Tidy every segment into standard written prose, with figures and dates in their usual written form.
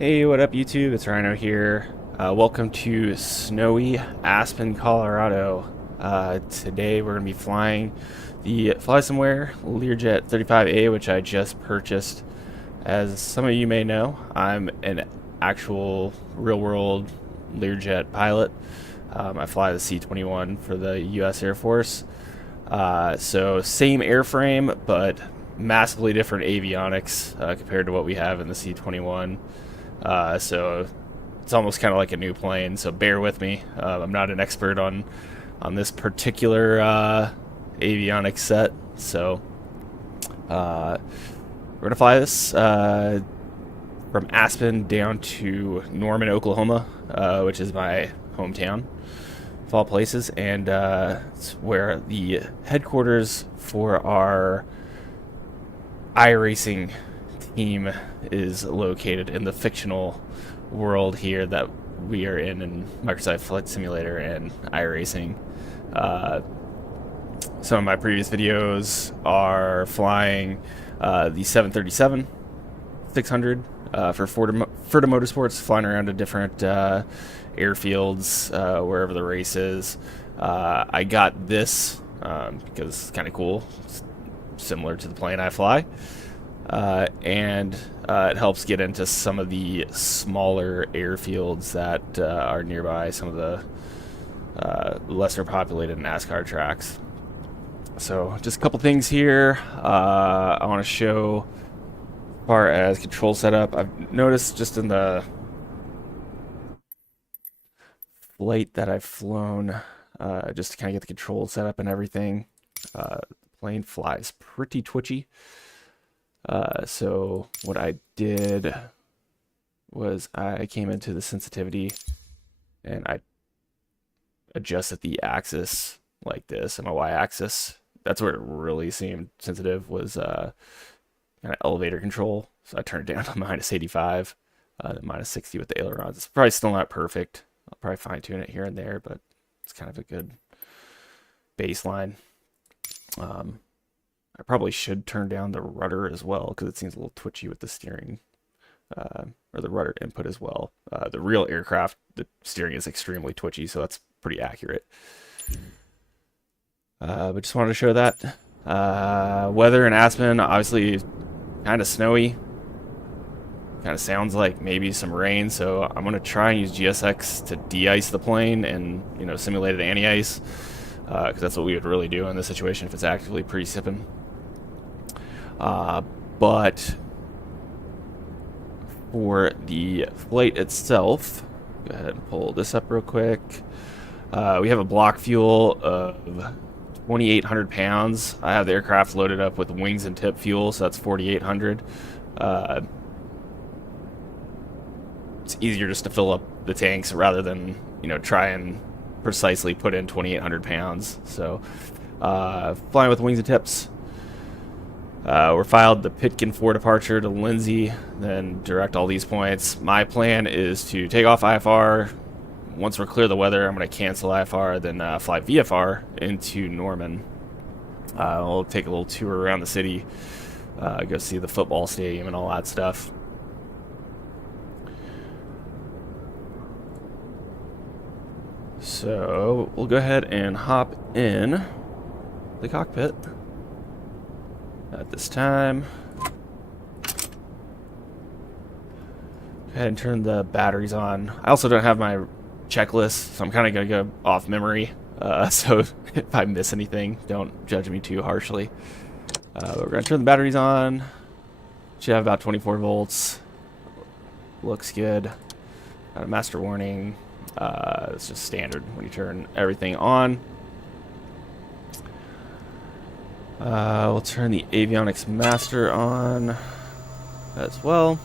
Hey, what up, YouTube? It's Rhino here. Welcome to snowy Aspen, Colorado. Today we're going to be flying the FlysimWare Learjet 35A, which I just purchased. As some of you may know, I'm an actual real-world Learjet pilot. I fly the C-21 for the U.S. Air Force. So same airframe, but massively different avionics compared to what we have in the C-21. So it's almost kind of like a new plane, so bear with me. I'm not an expert on this particular avionics set, so we're gonna fly this from Aspen down to Norman, Oklahoma, which is my hometown of all places, and it's where the headquarters for our iRacing team is located, in the fictional world here that we are in Microsoft Flight Simulator and iRacing. Some of my previous videos are flying the 737 600 for FERDA Motorsports, flying around to different airfields wherever the race is. I got this because it's kind of cool. It's similar to the plane I fly. And it helps get into some of the smaller airfields that are nearby, some of the lesser populated NASCAR tracks. So just a couple things here I want to show as far as control setup. I've noticed just in the flight that I've flown, just to kind of get the control setup and everything, the plane flies pretty twitchy. So what I did was I came into the sensitivity and I adjusted the axis like this, and my y-axis, that's where it really seemed sensitive, was kind of elevator control. So I turned it down to -85, -60 with the ailerons. It's probably still not perfect. I'll probably fine tune it here and there, but it's kind of a good baseline. I probably should turn down the rudder as well, because it seems a little twitchy with the steering, or the rudder input as well. The real aircraft, the steering is extremely twitchy, so that's pretty accurate. But just wanted to show that. Weather in Aspen, obviously kind of snowy. Kind of sounds like maybe some rain, so I'm going to try and use GSX to de-ice the plane and, simulate an anti-ice, because that's what we would really do in this situation if it's actively pre-sipping. But for the flight itself, go ahead and pull this up real quick. We have a block fuel of 2,800 pounds. I have the aircraft loaded up with wings and tip fuel, so that's 4,800. It's easier just to fill up the tanks rather than, try and precisely put in 2,800 pounds. So, flying with wings and tips. We're filed the Pitkin 4 departure to Lindsay, then direct all these points. My plan is to take off IFR. Once we're clear of the weather, I'm going to cancel IFR, then fly VFR into Norman. We'll take a little tour around the city, go see the football stadium and all that stuff. So we'll go ahead and hop in the cockpit at this time. Go ahead and turn the batteries on. I also don't have my checklist, so I'm kind of going to go off memory. So if I miss anything, don't judge me too harshly. We're going to turn the batteries on. Should have about 24 volts. Looks good. Got a master warning. It's just standard when you turn everything on. We'll turn the avionics master on as well.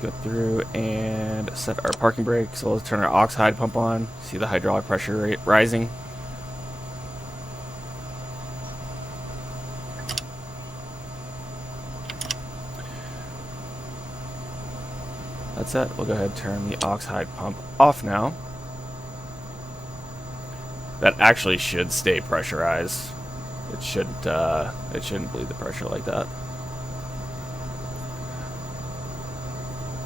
Go through and set our parking brake. So we'll turn our oxide pump on. See the hydraulic pressure rate rising. That's it. We'll go ahead and turn the oxide pump off now. That actually should stay pressurized. It shouldn't bleed the pressure like that.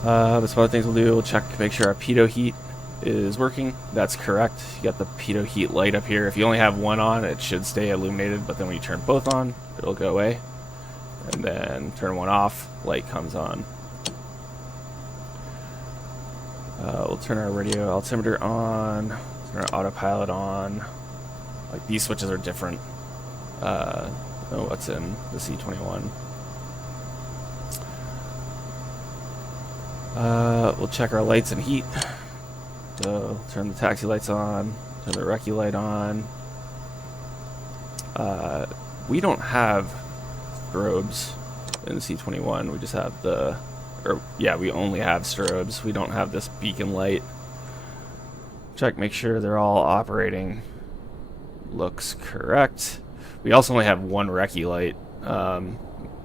But some other things we'll do, we'll check, make sure our pitot heat is working. That's correct. You got the pitot heat light up here. If you only have one on, it should stay illuminated, but then when you turn both on, it'll go away. And then turn one off, light comes on. We'll turn our radio altimeter on, turn our autopilot on. Like, these switches are different. What's in the C21. We'll check our lights and heat. So turn the taxi lights on, turn the recce light on. We don't have strobes in the C21. We just have we only have strobes. We don't have this beacon light. Check, make sure they're all operating. Looks correct. We also only have one recce light.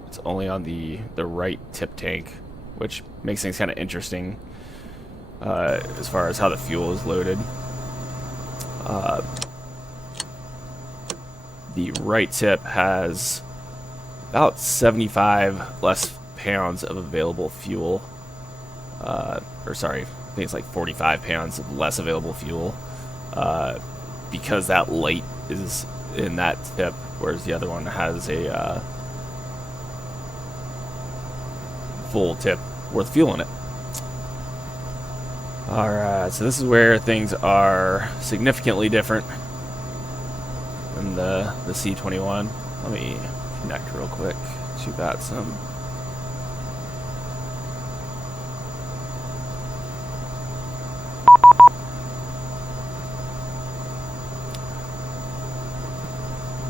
It's only on the right tip tank, which makes things kind of interesting as far as how the fuel is loaded. The right tip has about 75 less pounds of available fuel. I think it's like 45 pounds of less available fuel because that light is in that tip, whereas the other one has a full tip worth fuel in it. Alright, so this is where things are significantly different than the C21. Let me connect real quick to that some.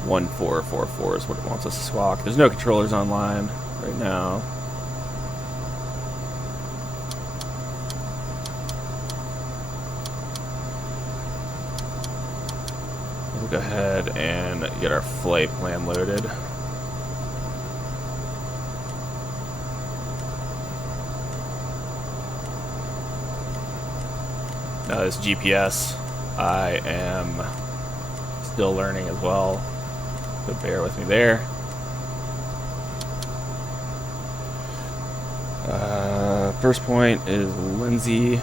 .1444 is what it wants us to squawk. There's no controllers online right now. We'll go ahead and get our flight plan loaded. Now this GPS, I am still learning as well, so bear with me there. First point is Lindsay.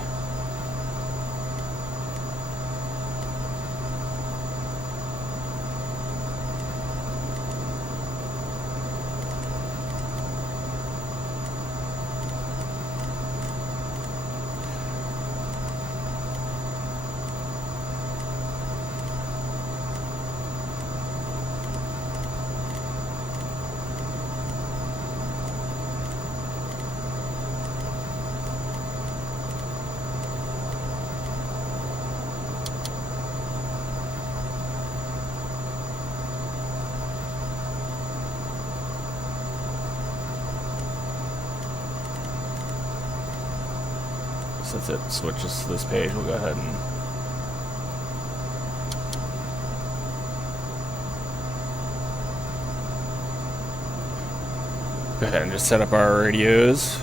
Since it switches to this page, we'll go ahead and just set up our radios.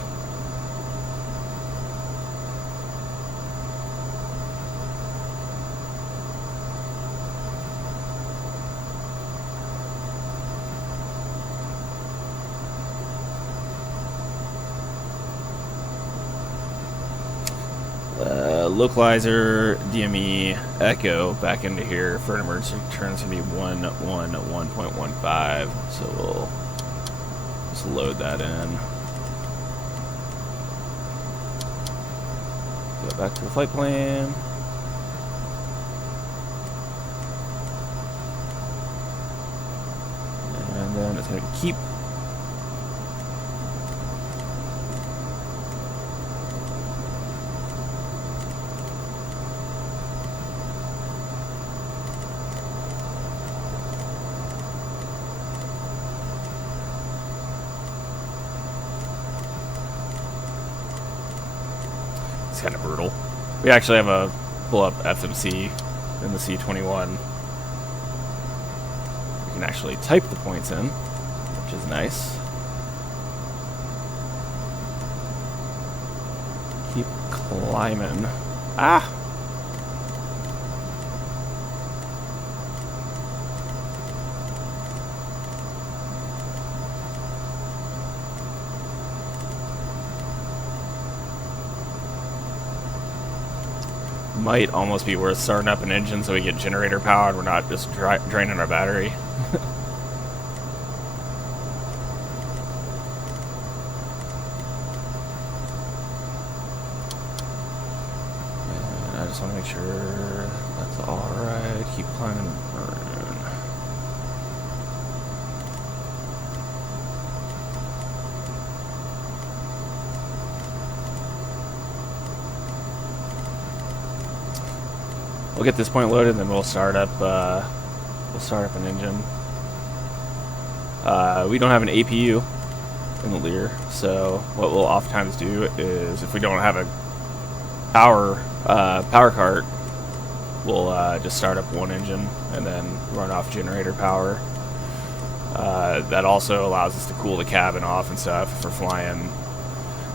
Localizer, DME, Echo back into here for an emergency return is going to be 111.15, so we'll just load that in. Go back to the flight plan. And then it's going to keep. Kind of brutal. We actually have a pull-up FMC in the C21. You can actually type the points in, which is nice. Keep climbing. Ah! might almost be worth starting up an engine so we get generator powered. We're not just draining our battery. And I just want to make sure that's all right. Keep climbing maroon. We'll get this point loaded, and then we'll start up an engine. We don't have an APU in the Lear, so what we'll oftentimes do is, if we don't have a power cart, we'll just start up one engine and then run off generator power. That also allows us to cool the cabin off and stuff if we're flying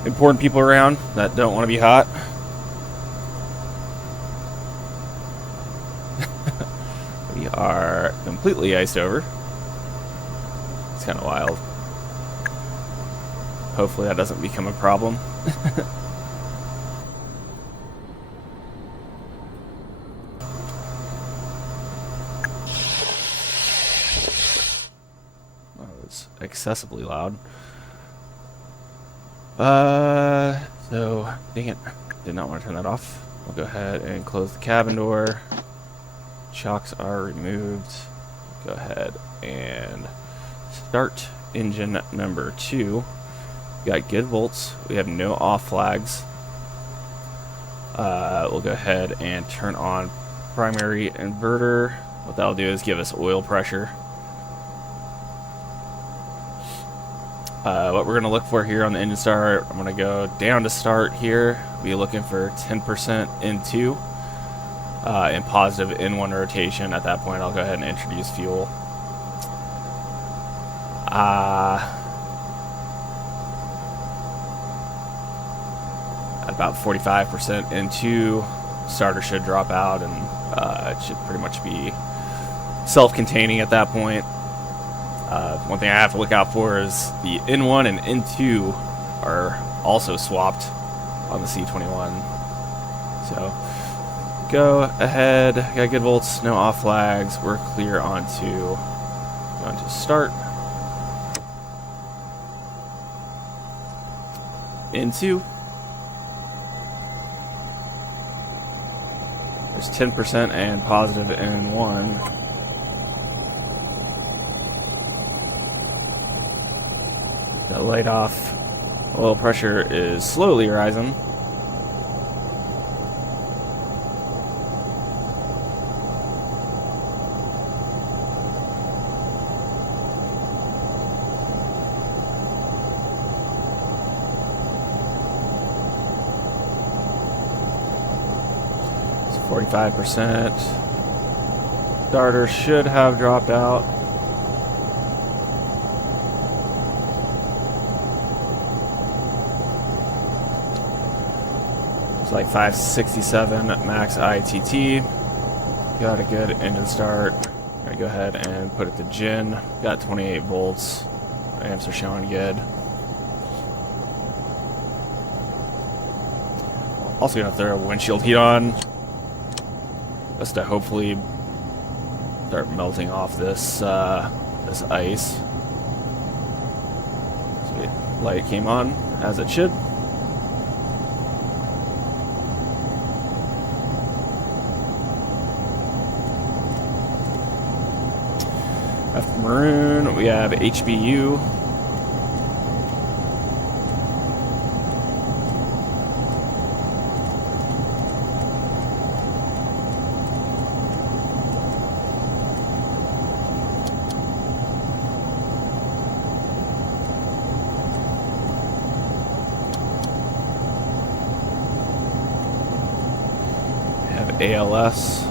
important people around that don't want to be hot. We are completely iced over. It's kind of wild. Hopefully that doesn't become a problem. Oh, it's excessively loud. So, dang it. Did not want to turn that off. We'll go ahead and close the cabin door. Chocks are removed. Go ahead and start engine number 2. We got good volts. We have no off flags. We'll go ahead and turn on primary inverter. What that'll do is give us oil pressure. What we're going to look for here on the engine start, I'm going to go down to start here. Be looking for 10% N2. In positive N1 rotation. At that point, I'll go ahead and introduce fuel. At about 45% N2, starter should drop out, and it should pretty much be self-containing at that point. One thing I have to look out for is the N1 and N2 are also swapped on the C21. So go ahead, got good volts, no off flags. We're clear onto start. N2. There's 10% and positive N1. Got the light off. Oil pressure is slowly rising. It's 45%. Starter should have dropped out. Like 567 max ITT. Got a good engine start. Gonna go ahead and put it to gen. Got 28 volts. Amps are showing good. Also gonna throw windshield heat on, just to hopefully start melting off this this ice. Sweet. Light came on as it should. After maroon, we have HBU. We have ALS.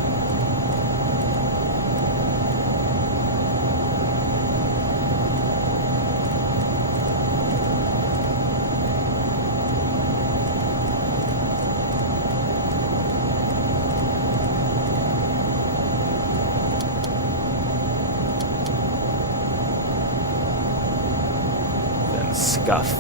Scuff.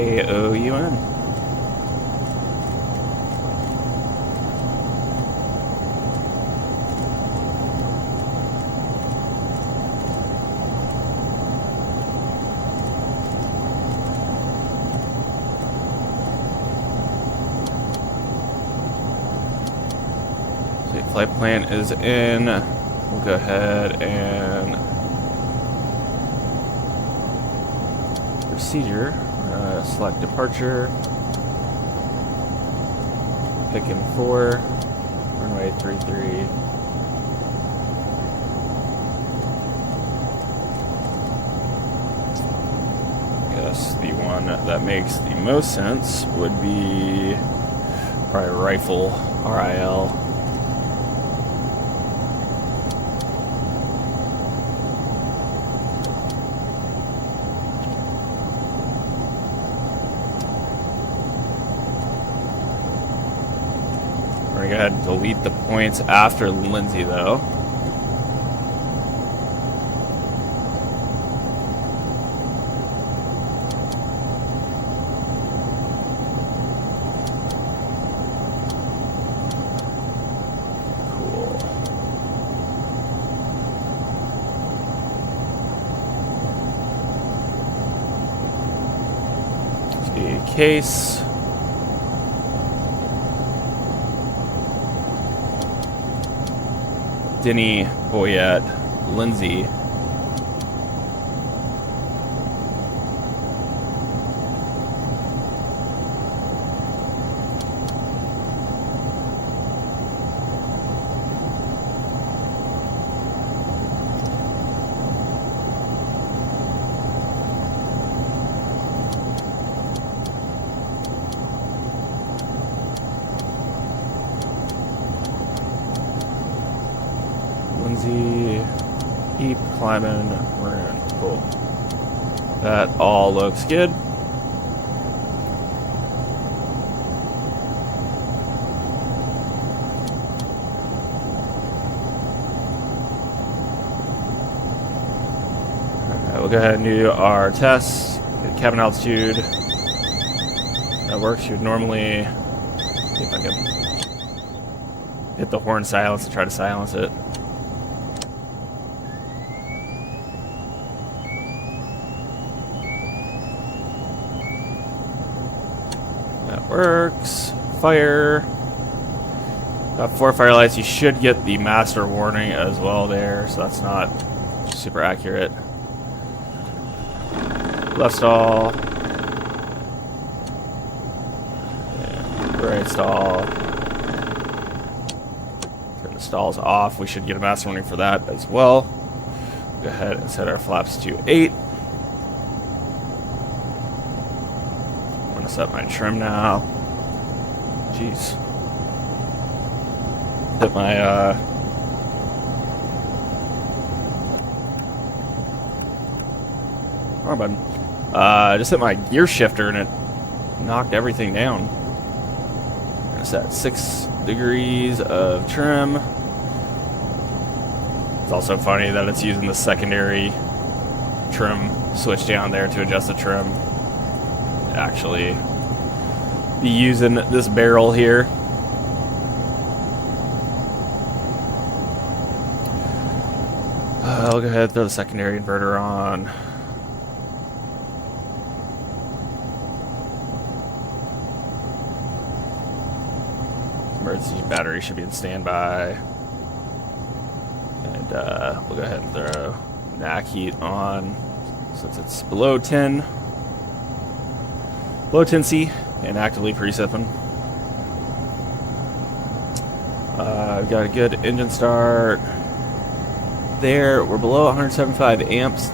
KOUN. So flight plan is in. We'll go ahead and procedure. Select departure. Pick in 4. Runway 33. I guess the one that makes the most sense would be probably Rifle, RIL. We're gonna go ahead and delete the points after Lindsay, though. Cool. Let's get a case. Denny, Boyette, Lindsay. Lindsay, keep climbing, maroon. Cool. That all looks good. Alright, we'll go ahead and do our tests. Get cabin altitude. That works. You would normally see if I can hit the horn silence and try to silence it. That works. Fire. Got 4 fire lights. You should get the master warning as well there, so that's not super accurate. Left stall. And right stall. Turn the stalls off. We should get a master warning for that as well. Go ahead and set our flaps to 8. Set my trim now. Jeez. Hit my wrong button. Just hit my gear shifter and it knocked everything down. I'm gonna set 6 degrees of trim. It's also funny that it's using the secondary trim switch down there to adjust the trim. Actually be using this barrel here. I'll go ahead and throw the secondary inverter on. Emergency battery should be in standby. And we'll go ahead and throw NAC heat on since it's below 10. Below 10C and actively presipping. We've got a good engine start. There, we're below 175 amps.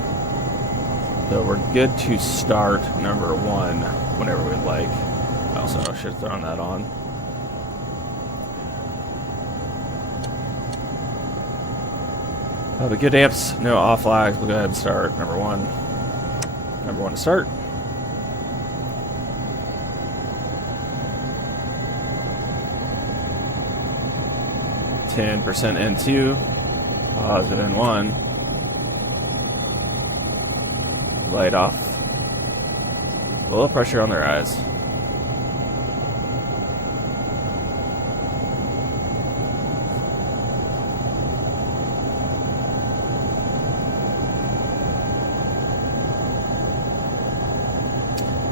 So we're good to start number 1 whenever we'd like. I also should have thrown that on. But good amps, no off flags. We'll go ahead and start number 1. Number 1 to start. %% N2, positive N1, light off, A little pressure on their eyes.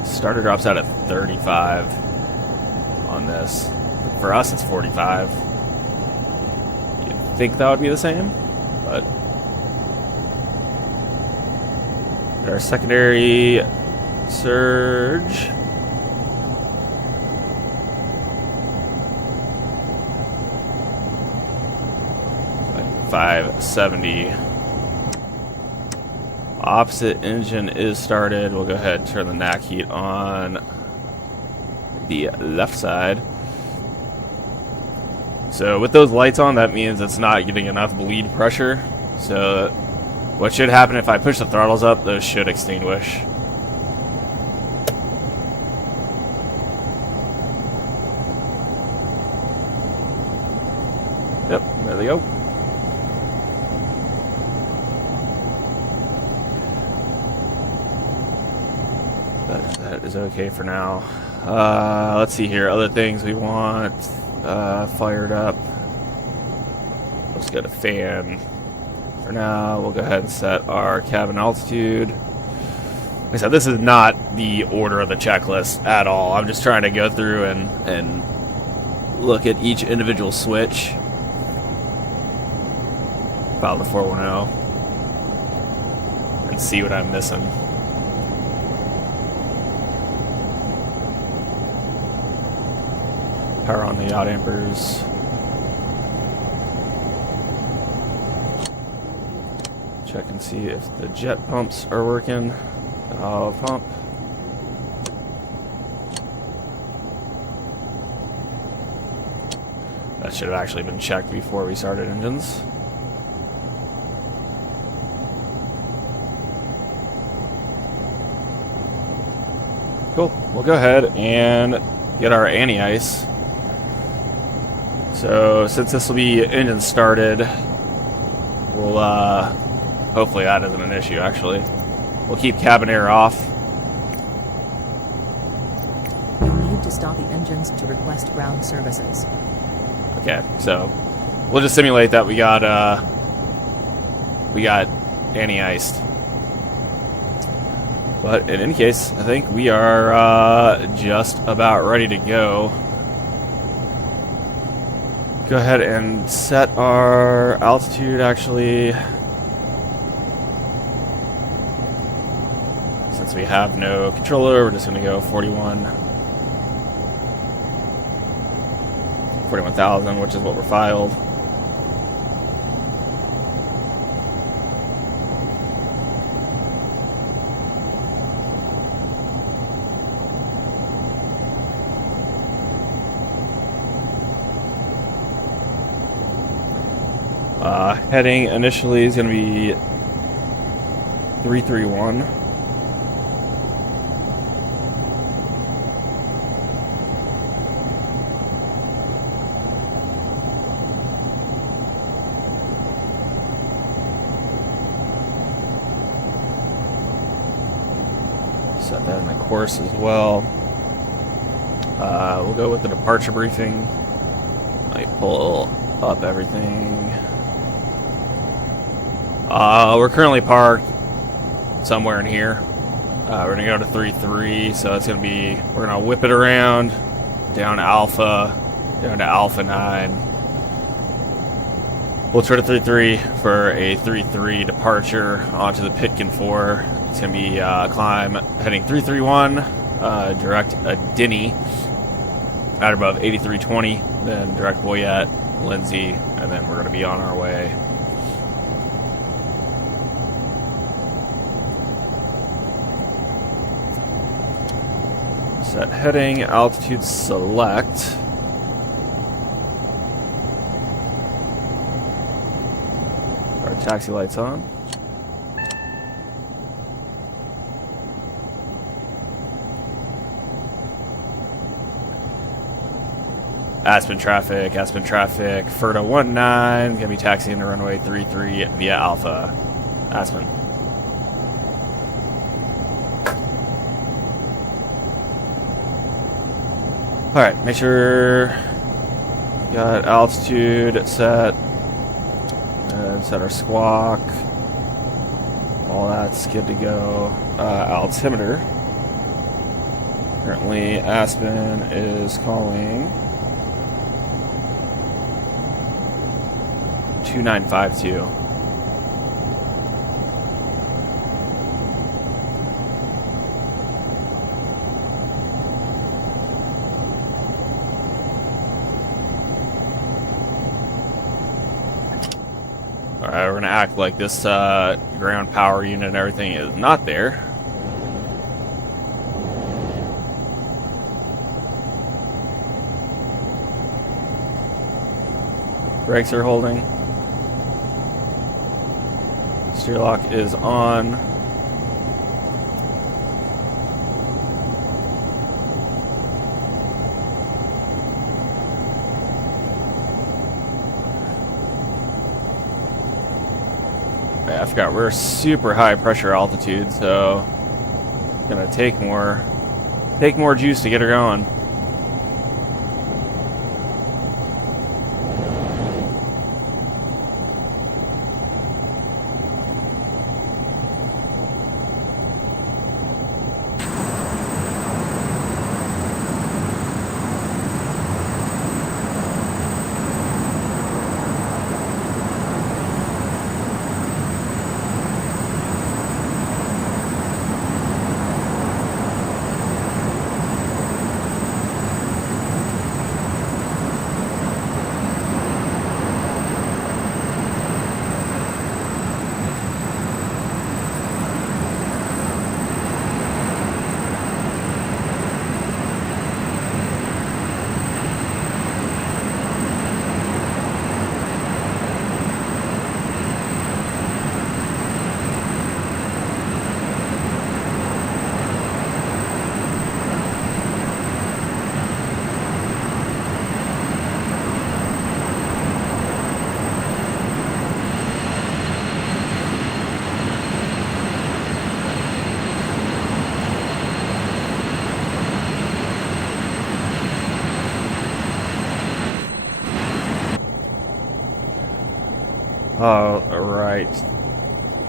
Starter drops out at 35 on this. For us, it's 45. You'd think that would be the same, but our secondary surge. Like 570. Opposite engine is started. We'll go ahead and turn the NAC heat on the left side. So with those lights on, that means it's not getting enough bleed pressure. So what should happen if I push the throttles up, those should extinguish. Yep, there they go. But that is okay for now. Let's see here. Other things we want fired up. Let's get a fan. For now, we'll go ahead and set our cabin altitude. Like I said, this is not the order of the checklist at all. I'm just trying to go through and look at each individual switch. File the 410 and see what I'm missing. Power on the yacht dampers. Check and see if the jet pumps are working. Pump. That should have actually been checked before we started engines. Cool. We'll go ahead and get our anti-ice. So since this will be engine started, we'll hopefully that isn't an issue actually. We'll keep cabin air off. You need to stop the engines to request ground services. Okay, so we'll just simulate that we got anti-iced. But in any case, I think we are just about ready to go. Go ahead and set our altitude actually. Since we have no controller, we're just going to go 41,000, which is what we're filed. Heading initially is going to be 331. Set that in the course as well. We'll go with the departure briefing. Might pull up everything. We're currently parked somewhere in here. We're gonna go to 3-3, so it's gonna be, we're gonna whip it around down to Alpha 9. We'll try to 3-3 for a 3-3 departure onto the Pitkin 4. It's gonna be climb heading 331, direct a Denny at above 8320, then direct Boyette, Lindsay, and then we're gonna be on our way. Set heading, altitude select. Our taxi lights on. Aspen traffic, FERDA 19, gonna be taxiing to runway 33 via Alpha. Aspen. Make sure you got altitude set and set our squawk. All that's good to go. Altimeter. Currently, Aspen is calling 2952. Alright, we're going to act like this ground power unit and everything is not there. Brakes are holding. Steer lock is on. I forgot we're super high pressure altitude, so it's gonna take more juice to get her going. Alright.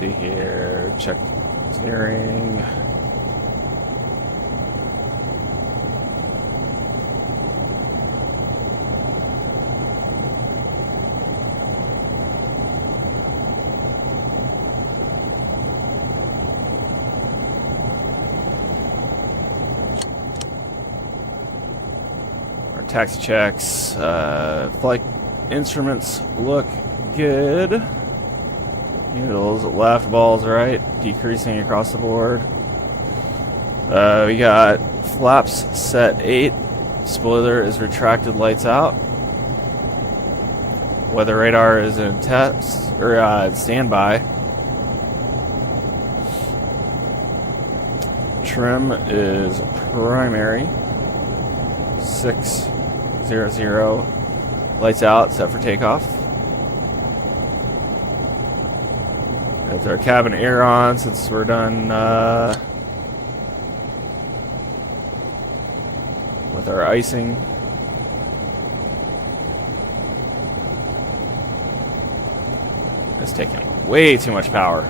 See here. Check steering. Our taxi checks. Flight instruments look good. Needles left, balls right, decreasing across the board. We got flaps set 8. Spoiler is retracted, lights out. Weather radar is in test or standby. Trim is primary. 600. Lights out, set for takeoff. That's our cabin air on since we're done with our icing. It's taking way too much power.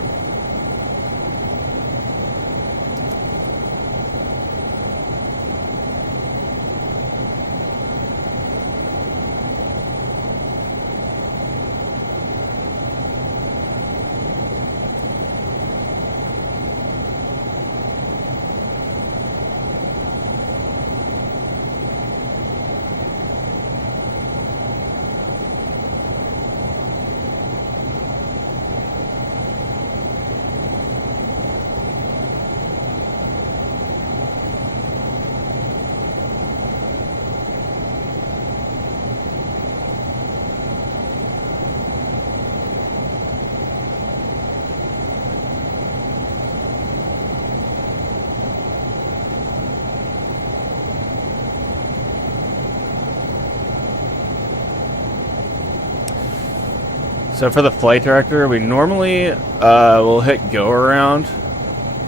So for the flight director, we normally will hit go around,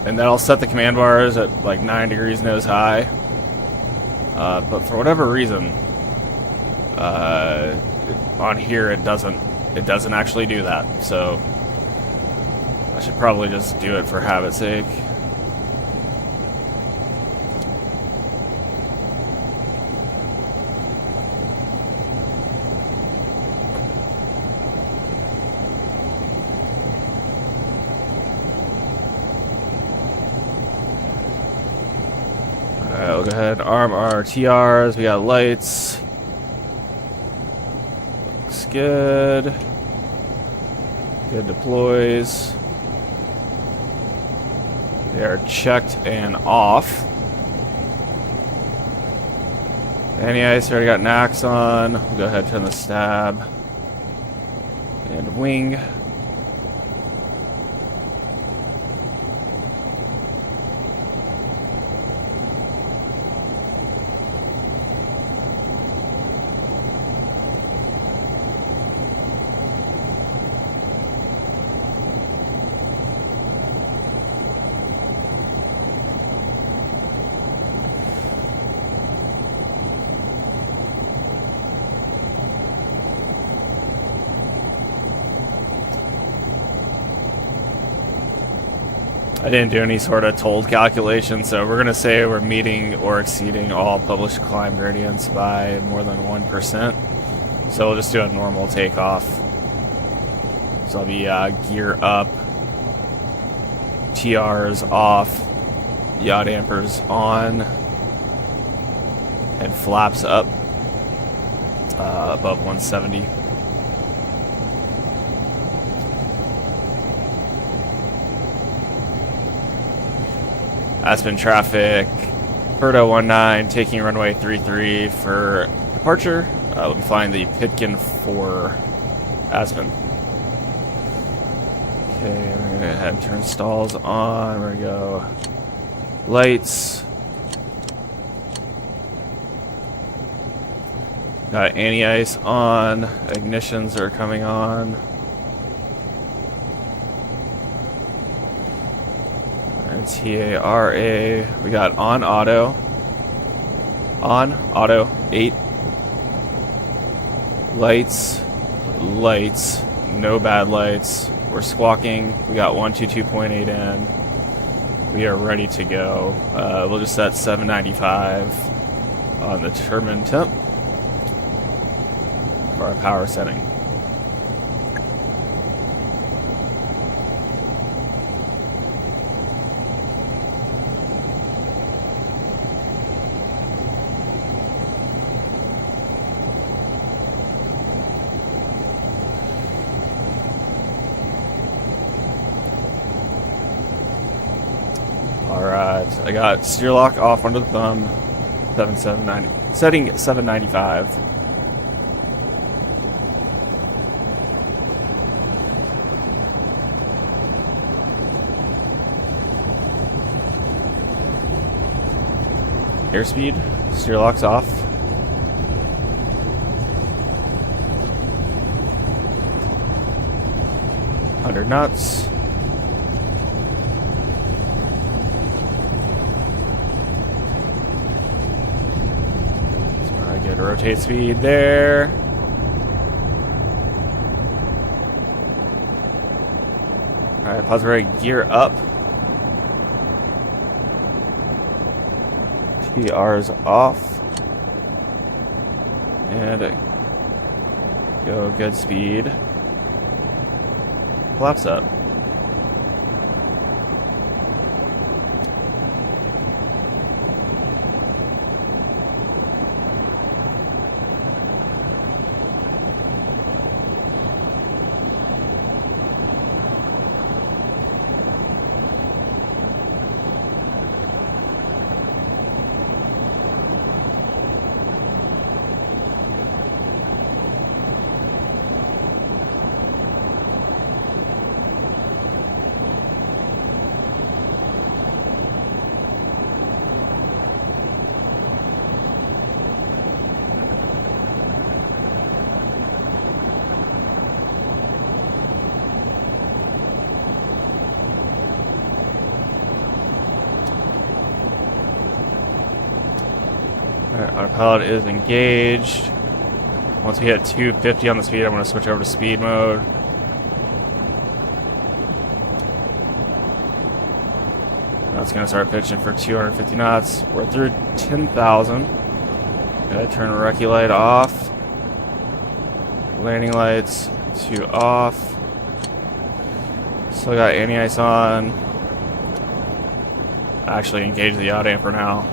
and that'll set the command bars at like 9 degrees nose high. but for whatever reason, on here it doesn't actually do that. So I should probably just do it for habit's sake. Alright, we'll go ahead and arm our TRs. We got lights. Looks good. Good deploys. They are checked and off. Anti-ice, already got NACs on. We'll go ahead and turn the stab. And wing. I didn't do any sort of told calculation, so we're going to say we're meeting or exceeding all published climb gradients by more than 1%. So we'll just do a normal takeoff. So I'll be gear up, TRs off, yaw dampers on, and flaps up above 170. Aspen traffic, FERDA 19, taking runway 33 for departure. We'll be flying the Pitkin for Aspen. Okay, we're going to go ahead and turn stalls on. We're going to go lights. Got anti-ice on. Ignitions are coming on. TARA. We got on auto. On auto 8. Lights. Lights. No bad lights. We're squawking. We got 122.8 in. We are ready to go. We'll just set 795 on the turbine temp for our power setting. Alright, I got steer lock off under the thumb, setting 795. Airspeed, steer lock's off. Hundred knots. Rotate speed there. Alright, pause brake, gear up. TR's off. And go good speed. Flaps up. Autopilot is engaged. Once we hit 250 on the speed, I'm going to switch over to speed mode. That's going to start pitching for 250 knots. We're through 10,000. Gotta turn recce light off. Landing lights to off. Still got anti-ice on. Actually engage the yaw damper now.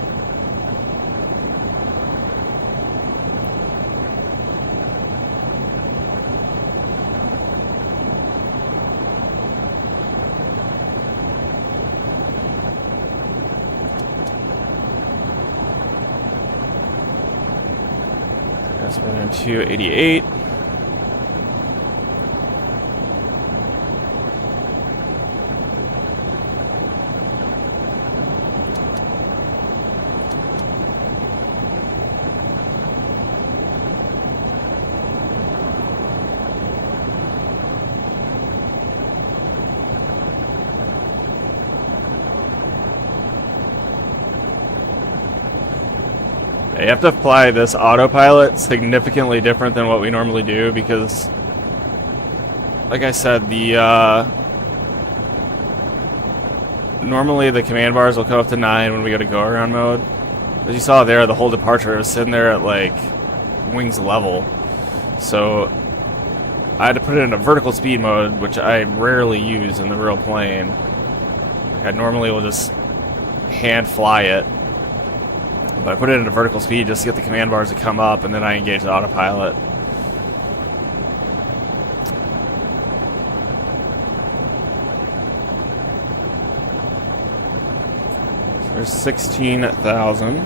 Aspen in 288. You have to apply this autopilot significantly different than what we normally do because, like I said, normally the command bars will come up to 9 when we go to go-around mode. As you saw there, the whole departure was sitting there at like wings level. So I had to put it into vertical speed mode, which I rarely use in the real plane. Like I normally will just hand fly it. But I put it into vertical speed just to get the command bars to come up, and then I engage the autopilot. So there's 16,000.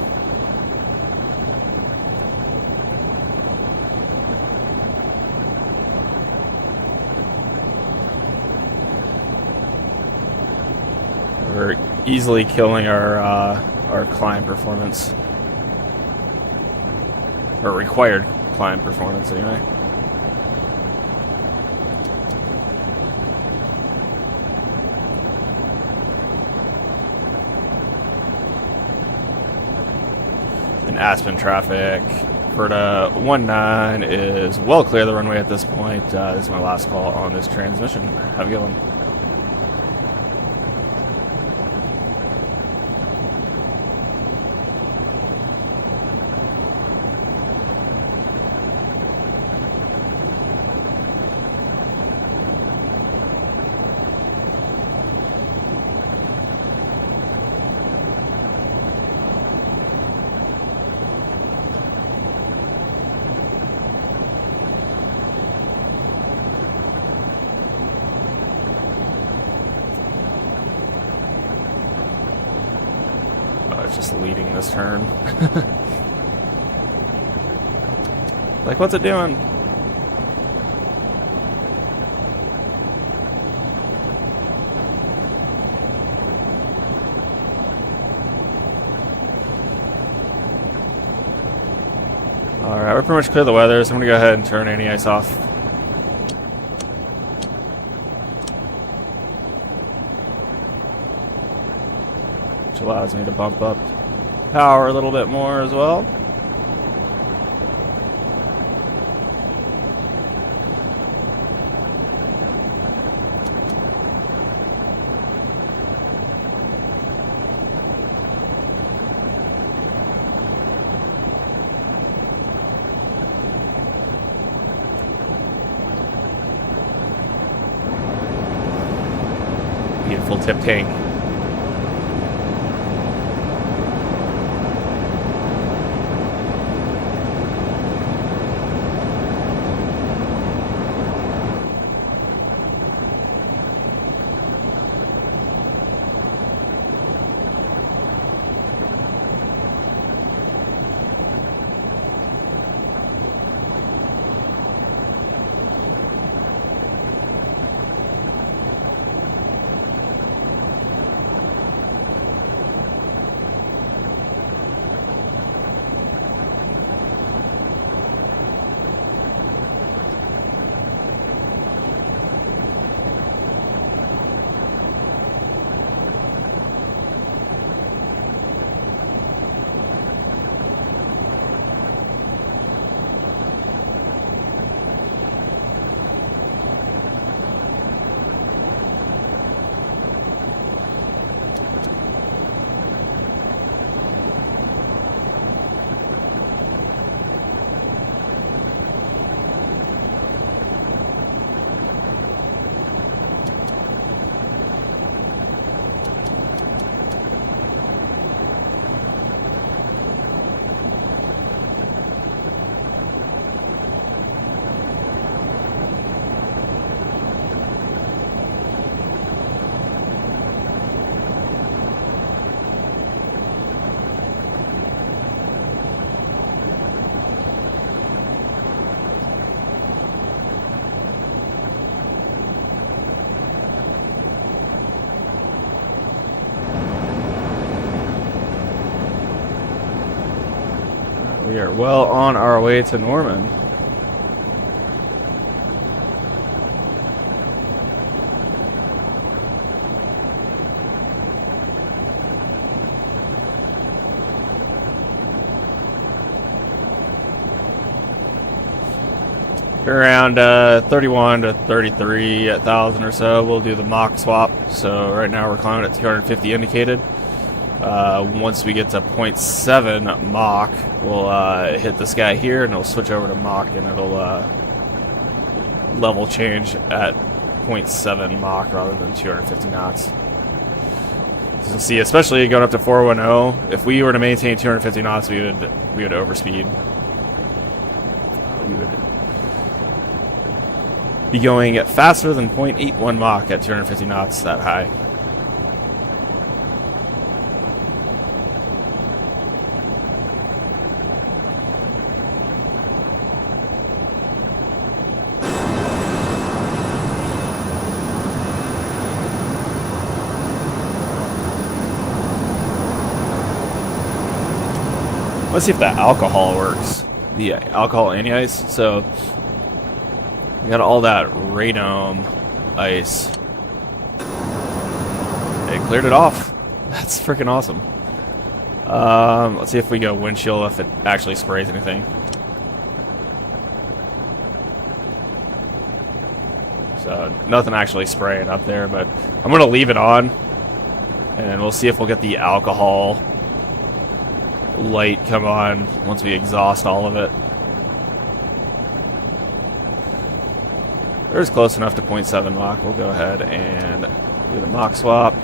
We're easily killing our climb performance. Or required climb performance, anyway. In Aspen traffic, FERDA 19 is well clear of the runway at this point. This is my last call on this transmission. Have a good one. Just leading this turn. Like, what's it doing? Alright, we're pretty much clear of the weather, so I'm going to go ahead and turn anti-ice off. Which allows me to bump up power a little bit more as well. Beautiful tip tank. are well on our way to Norman. Around 31 to 33,000 or so, we'll do the Mach swap. So right now we're climbing at 250 indicated. Once we get to 0.7 Mach, we'll hit this guy here and it'll switch over to Mach, and it'll level change at 0.7 Mach rather than 250 knots. So you'll see, especially going up to 410, if we were to maintain 250 knots, we would overspeed. We would be going at faster than 0.81 Mach at 250 knots that high. Let's see if the alcohol works. The alcohol anti-ice. So we got all that radome ice. It cleared it off. That's freaking awesome. Let's see if we go windshield, if it actually sprays anything. So nothing actually spraying up there, but I'm gonna leave it on, and we'll see if we'll get the alcohol light come on once we exhaust all of it. There's close enough to 0.7 Mach. We'll go ahead and do the Mach swap.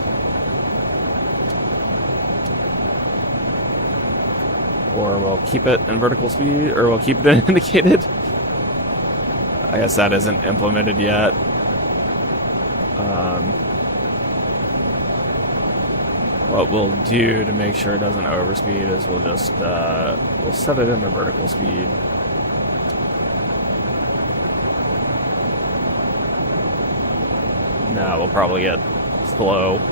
Or we'll keep it in vertical speed, or we'll keep it in indicated. I guess that isn't implemented yet. What we'll do to make sure it doesn't overspeed is we'll just we'll set it into vertical speed. No, we'll probably get slow.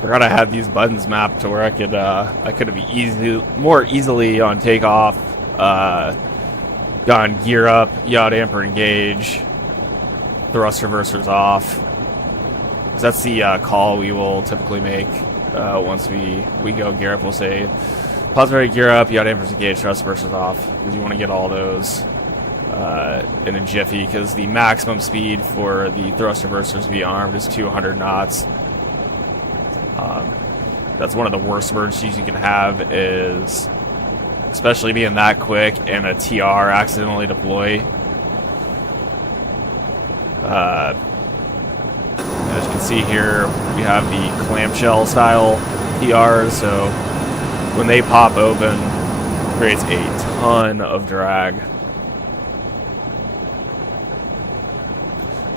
Forgot I had these buttons mapped to where I could have more easily on takeoff gone gear up, yaw damper engage, thrust reversers off. 'Cause that's the call we will typically make once we go gear up. We'll say positive gear up, yaw dampers engage, thrust reversers off, because you want to get all those in a jiffy, because the maximum speed for the thrust reversers to be armed is 200 knots. That's one of the worst emergencies you can have, is especially being that quick and a TR accidentally deploy. As you can see here, we have the clamshell style TRs, so when they pop open, it creates a ton of drag.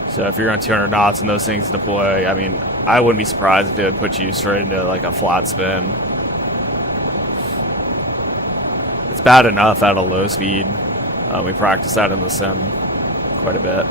So if you're on 200 knots and those things deploy, I mean, I wouldn't be surprised if it would put you straight into like a flat spin. It's bad enough at a low speed. We practice that in the sim quite a bit.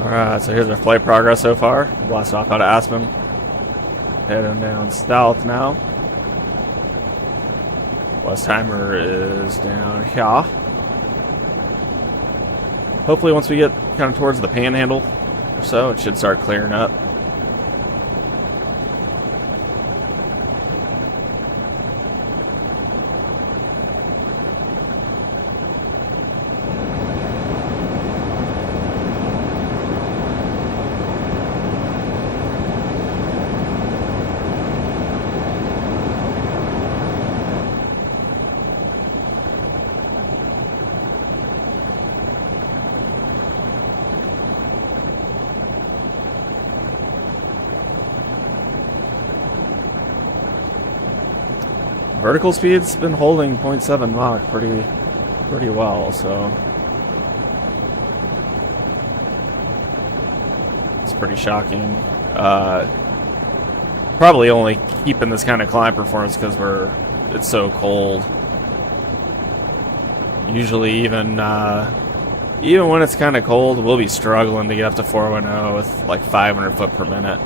Alright, so here's our flight progress so far. Blast off out of Aspen. Heading down south now. West timer is down here. Hopefully once we get kind of towards the panhandle or so, it should start clearing up. vertical speed's been holding 0.7 Mach pretty well, so it's pretty shocking. Probably only keeping this kind of climb performance because it's so cold. Usually even when it's kind of cold, we'll be struggling to get up to 410 with like 500 foot per minute.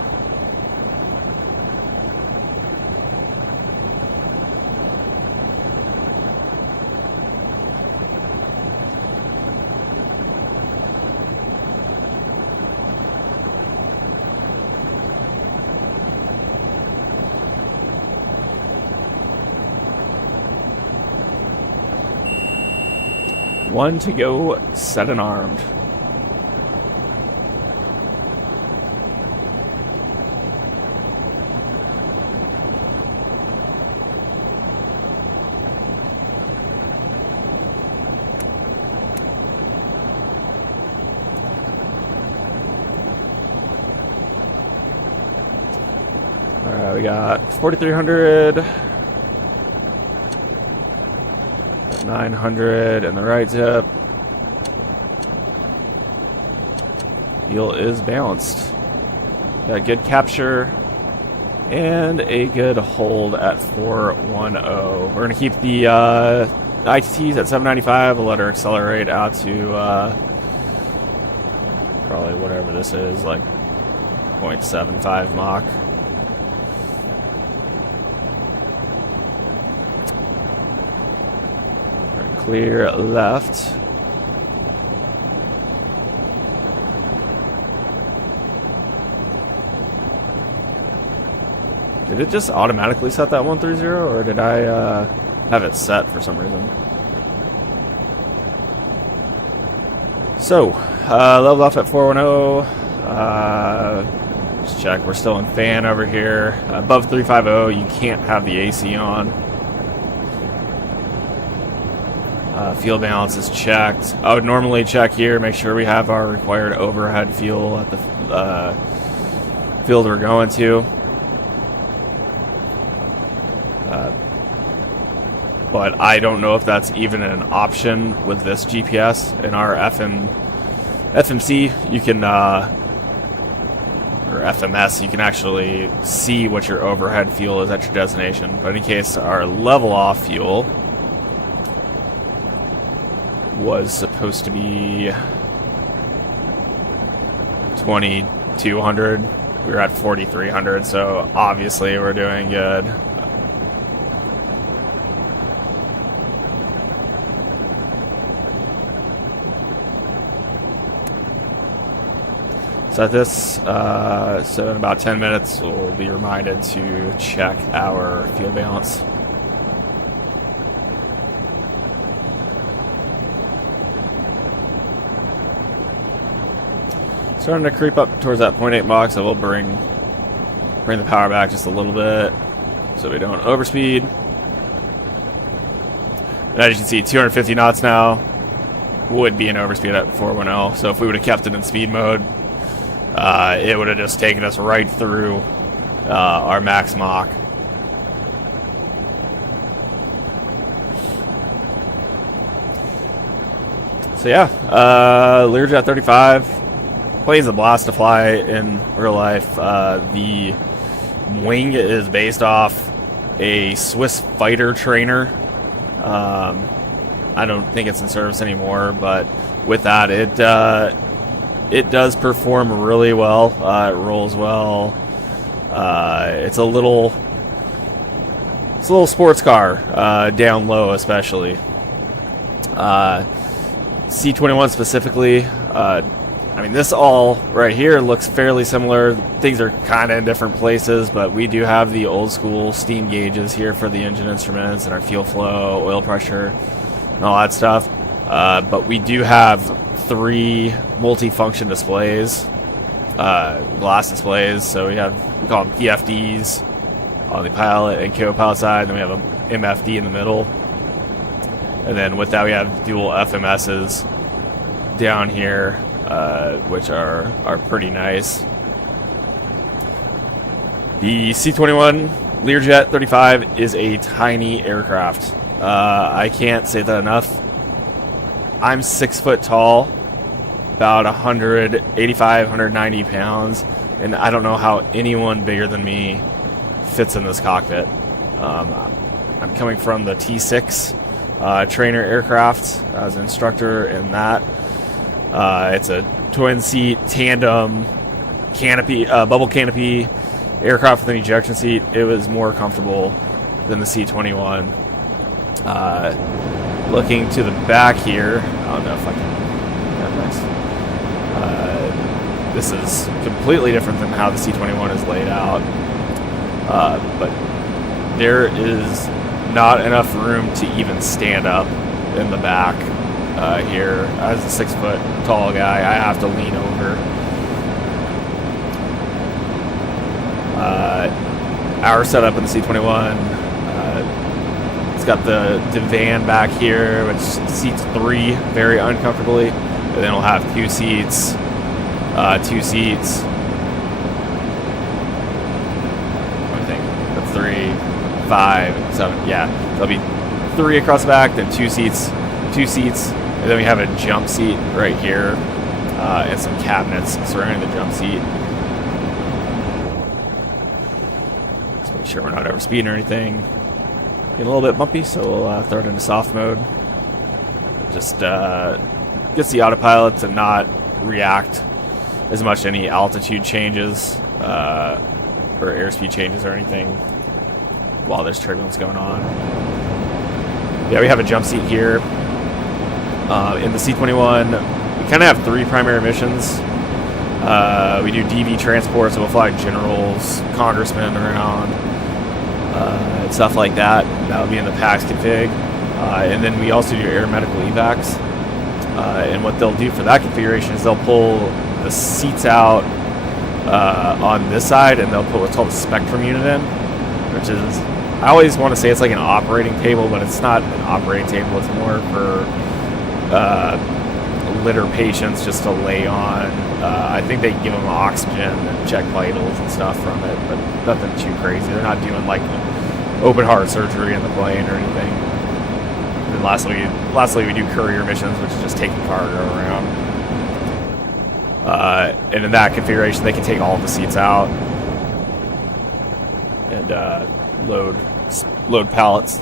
One to go, set and armed. Alright, we got 4,300. 900 and the right zip. Heel is balanced. Got good capture and a good hold at 410. We're going to keep the ITTs at 795. We'll let her accelerate out to probably whatever this is, like 0.75 Mach. Clear left. Did it just automatically set that 130, or did I have it set for some reason? So, leveled off at 410. Just check, we're still in fan over here. Above 350, you can't have the AC on. Fuel balance is checked. I would normally check here, make sure we have our required overhead fuel at the field we're going to. But I don't know if that's even an option with this GPS. In our FMC, you can, or FMS, you can actually see what your overhead fuel is at your destination. But in case our level off fuel was supposed to be 2,200. We were at 4,300, so obviously we're doing good. So at this, so in about 10 minutes, we'll be reminded to check our fuel balance. Starting to creep up towards that 0.8 Mach, so we'll bring the power back just a little bit so we don't overspeed. And as you can see, 250 knots now would be an overspeed at 410. So if we would have kept it in speed mode, it would have just taken us right through our max Mach. So yeah, Learjet 35. Plays a blast to fly in real life. The wing is based off a Swiss fighter trainer. I don't think it's in service anymore, but with that, it does perform really well. It rolls well. It's a little sports car, down low especially. C21 specifically. I mean, this all right here looks fairly similar. Things are kind of in different places, but we do have the old school steam gauges here for the engine instruments and our fuel flow, oil pressure, and all that stuff. But we do have 3 multi-function displays, glass displays. So we call them PFDs on the pilot and co-pilot side. Then we have an MFD in the middle. And then with that, we have dual FMSs down here, which are pretty nice. The C21 Learjet 35 is a tiny aircraft. I can't say that enough. I'm 6 foot tall, about 185, 190 pounds, and I don't know how anyone bigger than me fits in this cockpit. I'm coming from the T6 trainer aircraft as an instructor in that. It's a twin seat tandem canopy, bubble canopy aircraft with an ejection seat. It was more comfortable than the C-21. Looking to the back here, I don't know if I can. Yeah, nice. This is completely different than how the C-21 is laid out, but there is not enough room to even stand up in the back here. As a 6 foot tall guy, I have to lean over. Our setup in the C-21, it's got the divan back here, which seats 3 very uncomfortably, and then it'll have 2 seats, I think that's 3, 5, 7, yeah, there'll be 3 across the back, then 2 seats, and then we have a jump seat right here, and some cabinets surrounding the jump seat. Make sure we're not over speeding or anything. Getting a little bit bumpy, so we'll throw it into soft mode. It just gets the autopilot to not react as much to any altitude changes or airspeed changes or anything while there's turbulence going on. Yeah, we have a jump seat here. In the C-21, we kind of have 3 primary missions. We do DV transport, so we'll fly generals, congressmen around, and stuff like that. That'll be in the PAX config. And then we also do air medical evacs. And what they'll do for that configuration is they'll pull the seats out on this side, and they'll put what's called a spectrum unit in, which is, I always want to say it's like an operating table, but it's not an operating table. It's more for litter patients just to lay on. I think they give them oxygen and check vitals and stuff from it, but nothing too crazy. They're not doing like open heart surgery in the plane or anything. And then lastly, we do courier missions, which is just taking cargo around. And in that configuration, they can take all of the seats out and load pallets.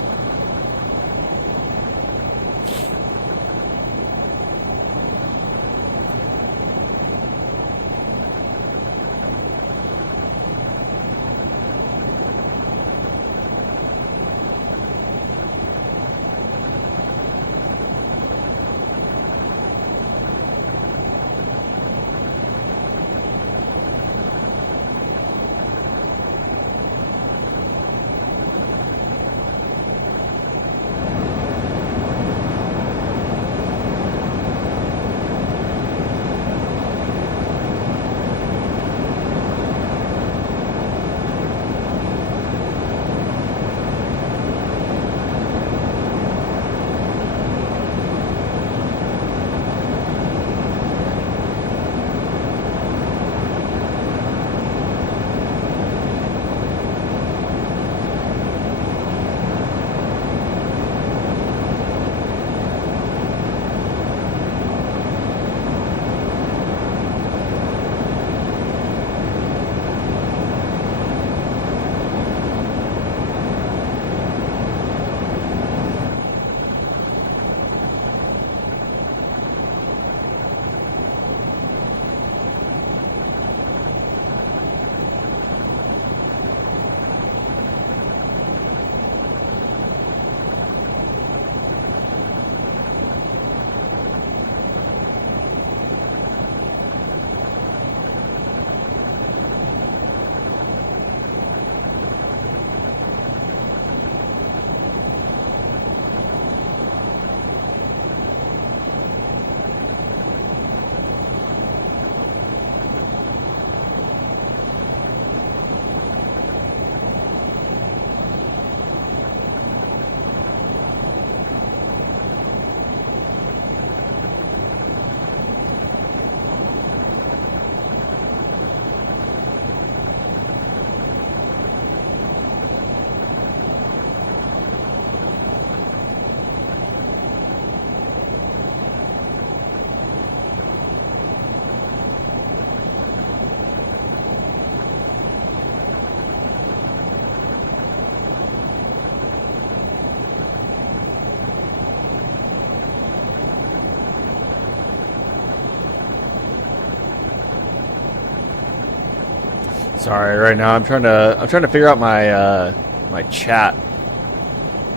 Sorry, right now I'm trying to figure out my my chat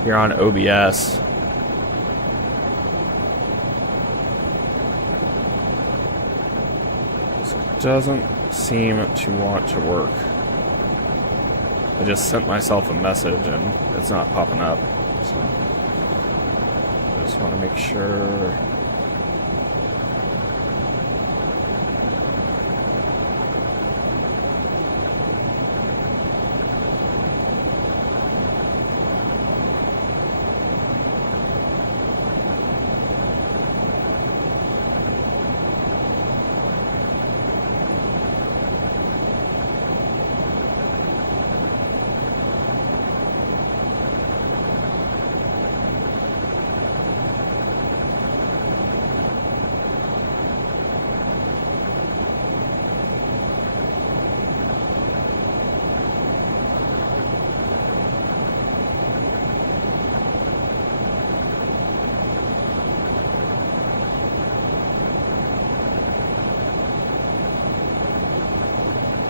here on OBS. So it doesn't seem to want to work. I just sent myself a message and it's not popping up. So I just want to make sure.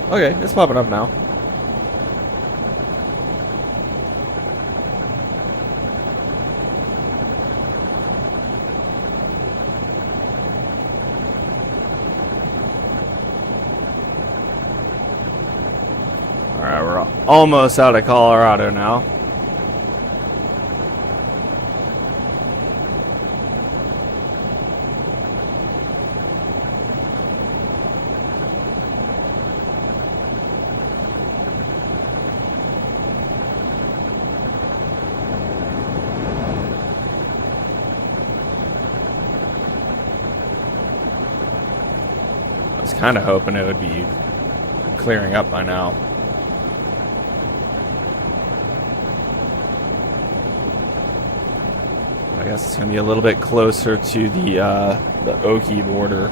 Okay, it's popping up now. Alright, we're almost out of Colorado now. I was kind of hoping it would be clearing up by now. I guess it's going to be a little bit closer to the Okie border.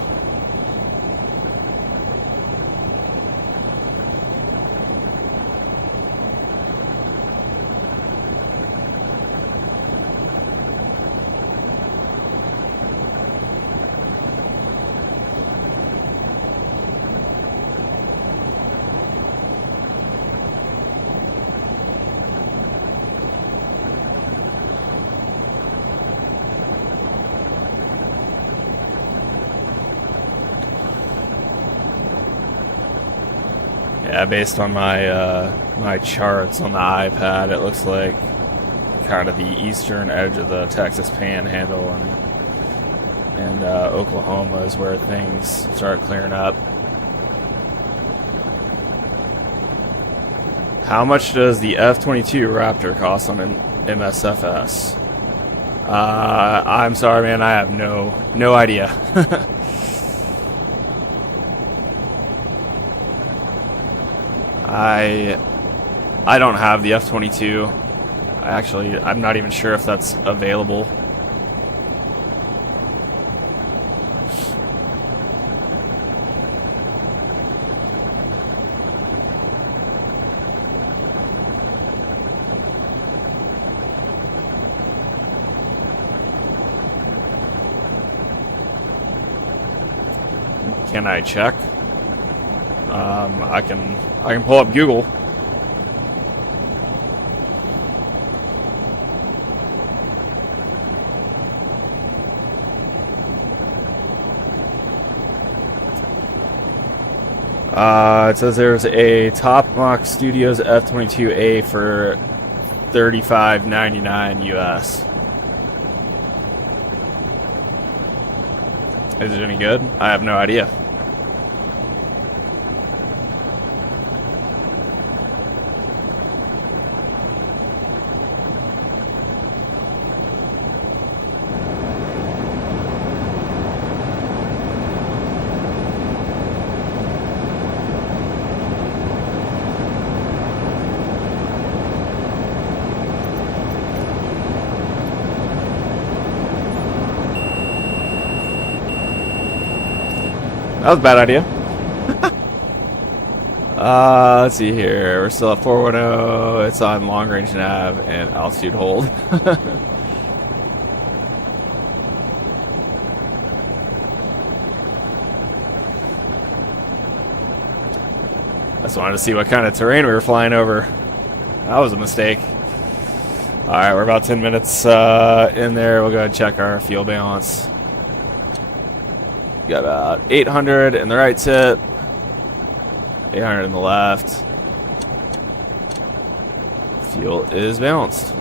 Yeah, based on my my charts on the iPad, it looks like kind of the eastern edge of the Texas Panhandle and Oklahoma is where things start clearing up. How much does the F-22 Raptor cost on an MSFS? I'm sorry, man. I have no idea. I don't have the F-22. I'm not even sure if that's available. Can I check? I can pull up Google. It says there's a Top Mach Studios F-22A for $35.99 US. Is it any good? I have no idea. That was a bad idea. Let's see here. We're still at 410. It's on long range nav and altitude hold. just wanted to see what kind of terrain we were flying over. That was a mistake. Alright, we're about 10 minutes in there. We'll go ahead and check our fuel balance. Got about 800 in the right tip, 800 in the left. Fuel is balanced.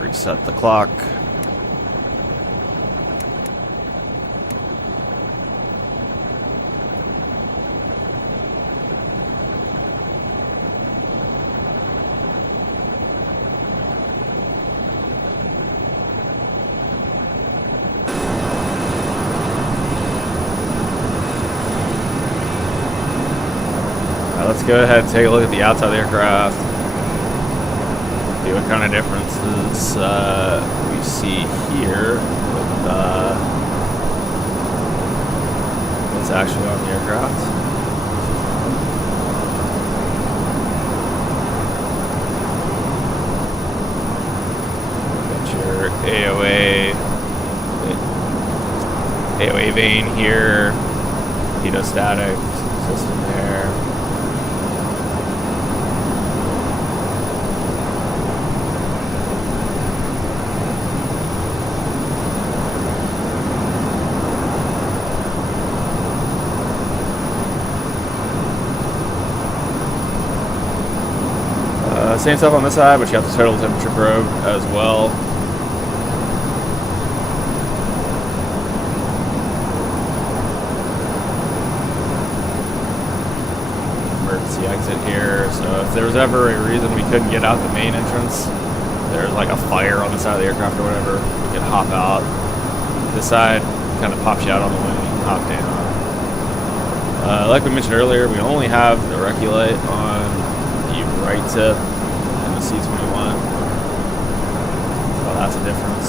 Reset the clock. Let's go ahead and take a look at the outside of the aircraft. See what kind of differences we see here with what's actually on the aircraft. Got your AOA vane here, hedostatic system there. Same stuff on this side, but you have the total temperature probe as well. Emergency exit here. So if there was ever a reason we couldn't get out the main entrance, there's like a fire on the side of the aircraft or whatever, we can hop out. This side kind of pops you out on the wing, you can hop down. Like we mentioned earlier, we only have the recce light on the right tip. C21. So that's a difference.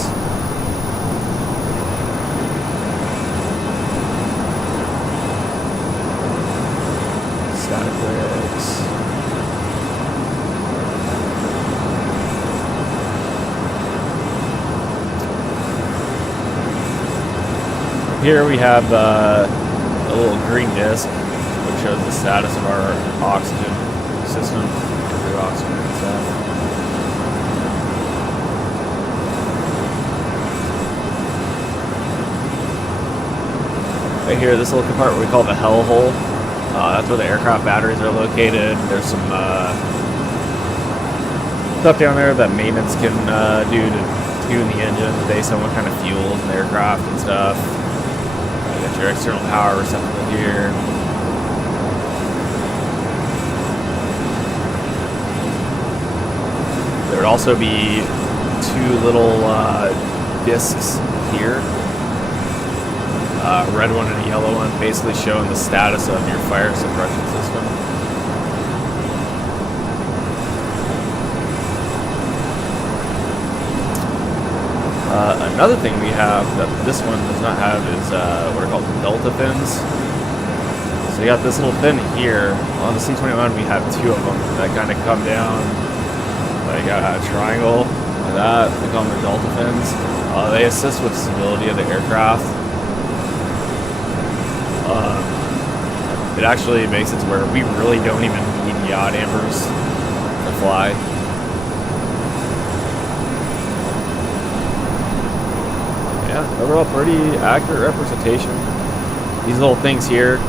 Static brakes. Here we have a little green disc which shows the status of our oxygen system, through oxygen and stuff. Right here, this little compartment we call the hell hole. That's where the aircraft batteries are located. There's some stuff down there that maintenance can do to tune the engine based on what kind of fuel in the aircraft and stuff. You got your external power receptacle here. There would also be two little discs here. Red one and a yellow one, basically showing the status of your fire suppression system. Another thing we have that this one does not have is what are called delta fins. So you got this little fin here. On the C21 we have two of them that kind of come down like a triangle like that. We call them the delta fins. They assist with stability of the aircraft. It actually makes it to where we really don't even need yaw dampers to fly. Yeah, overall pretty accurate representation. These little things here,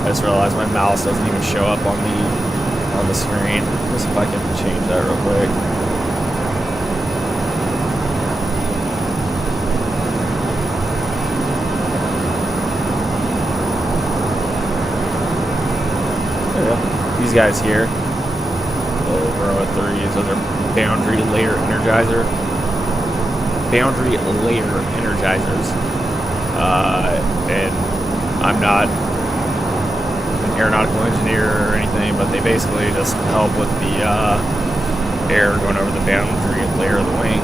I just realized my mouse doesn't even show up on the on the screen. Let's see if I can change that real quick. There we go. These guys here, little row of threes, those are boundary layer energizer. Boundary layer energizers. And I'm not an aeronautical engineer or anything, but they basically just help with the air going over the boundary layer of the wing.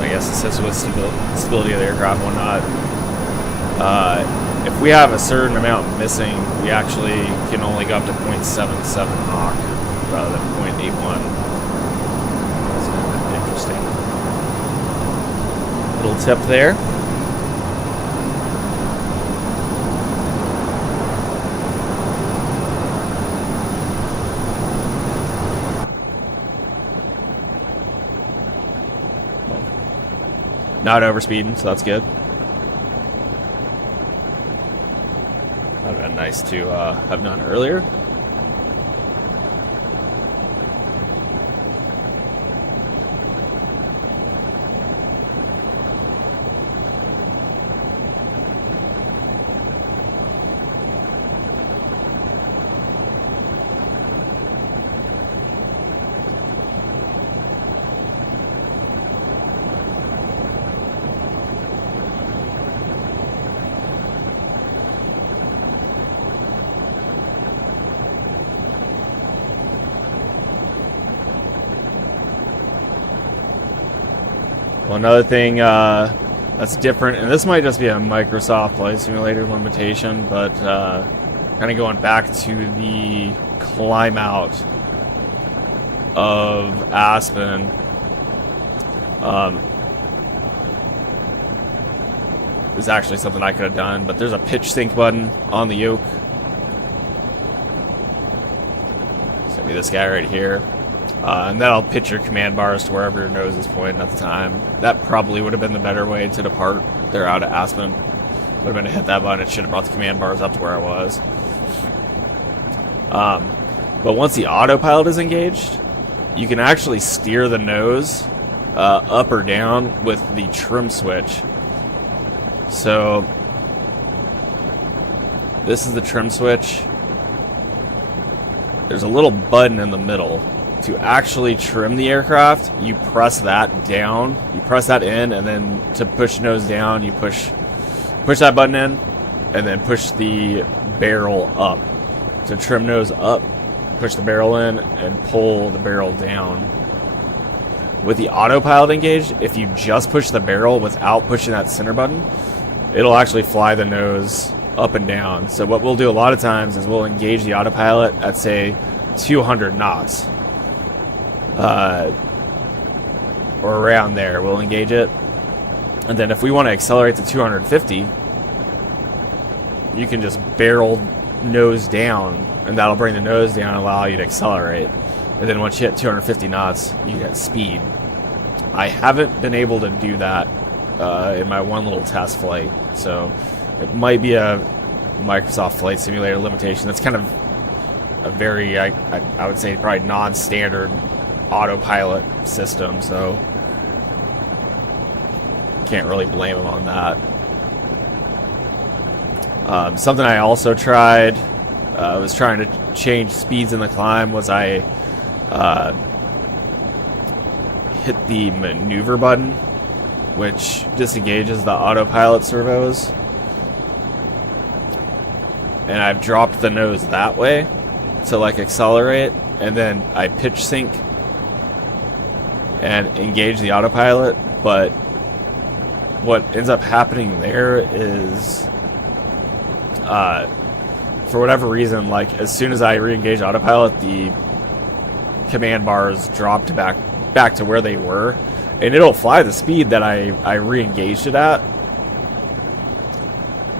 I guess assist with stability of the aircraft and whatnot. If we have a certain amount missing, we actually can only go up to 0.77 Mach rather than 0.81. That's kind of interesting. Little tip there. Not overspeeding, so that's good. That would have been nice to have done earlier. Well, another thing that's different, and this might just be a Microsoft Flight Simulator limitation, but kind of going back to the climb out of Aspen, is actually something I could have done, but there's a pitch sync button on the yoke. It's gonna be this guy right here. And that'll pitch your command bars to wherever your nose is pointing at the time. That probably would have been the better way to depart. They're out of Aspen. Would have been to hit that button. It should have brought the command bars up to where I was. But once the autopilot is engaged, you can actually steer the nose up or down with the trim switch. So this is the trim switch. There's a little button in the middle. To actually trim the aircraft, you press that down, you press that in, and then to push nose down, you push that button in, and then push the barrel up. To trim nose up, push the barrel in, and pull the barrel down. With the autopilot engaged, if you just push the barrel without pushing that center button, it'll actually fly the nose up and down. So what we'll do a lot of times is we'll engage the autopilot at, say, 200 knots. Or around there, we'll engage it, and then if we want to accelerate to 250, you can just barrel nose down, and that'll bring the nose down and allow you to accelerate. And then once you hit 250 knots, you get speed. I haven't been able to do that in my one little test flight, so it might be a Microsoft Flight Simulator limitation. That's kind of a very, I would say, probably non-standard autopilot system, so can't really blame them on that. Something I also tried, was trying to change speeds in the climb, was I hit the maneuver button, which disengages the autopilot servos, and I've dropped the nose that way to like accelerate, and then I pitch sync and engage the autopilot, but what ends up happening there is, for whatever reason, like as soon as I re-engage autopilot, the command bars dropped back to where they were, and it'll fly the speed that I re-engaged it at,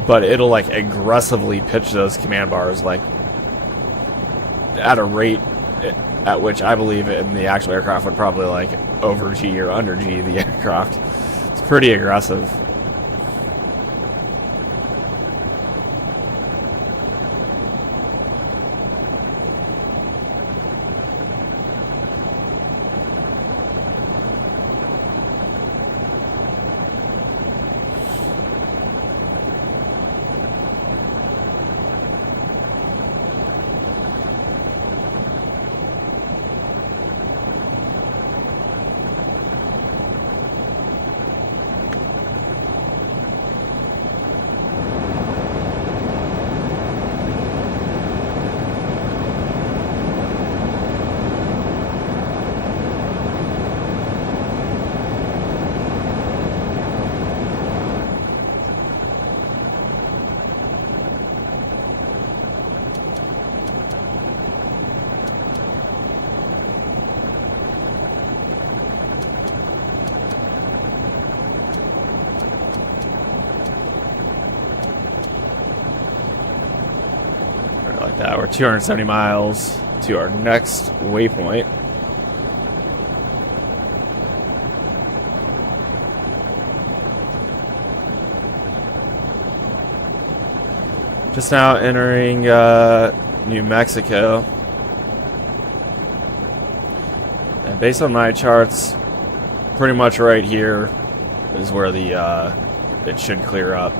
but it'll like aggressively pitch those command bars like at a rate at which I believe in the actual aircraft would probably like over G or under G the aircraft. It's pretty aggressive. like that. We're 270 miles to our next waypoint. Just now entering New Mexico. And based on my charts, pretty much right here is where the it should clear up.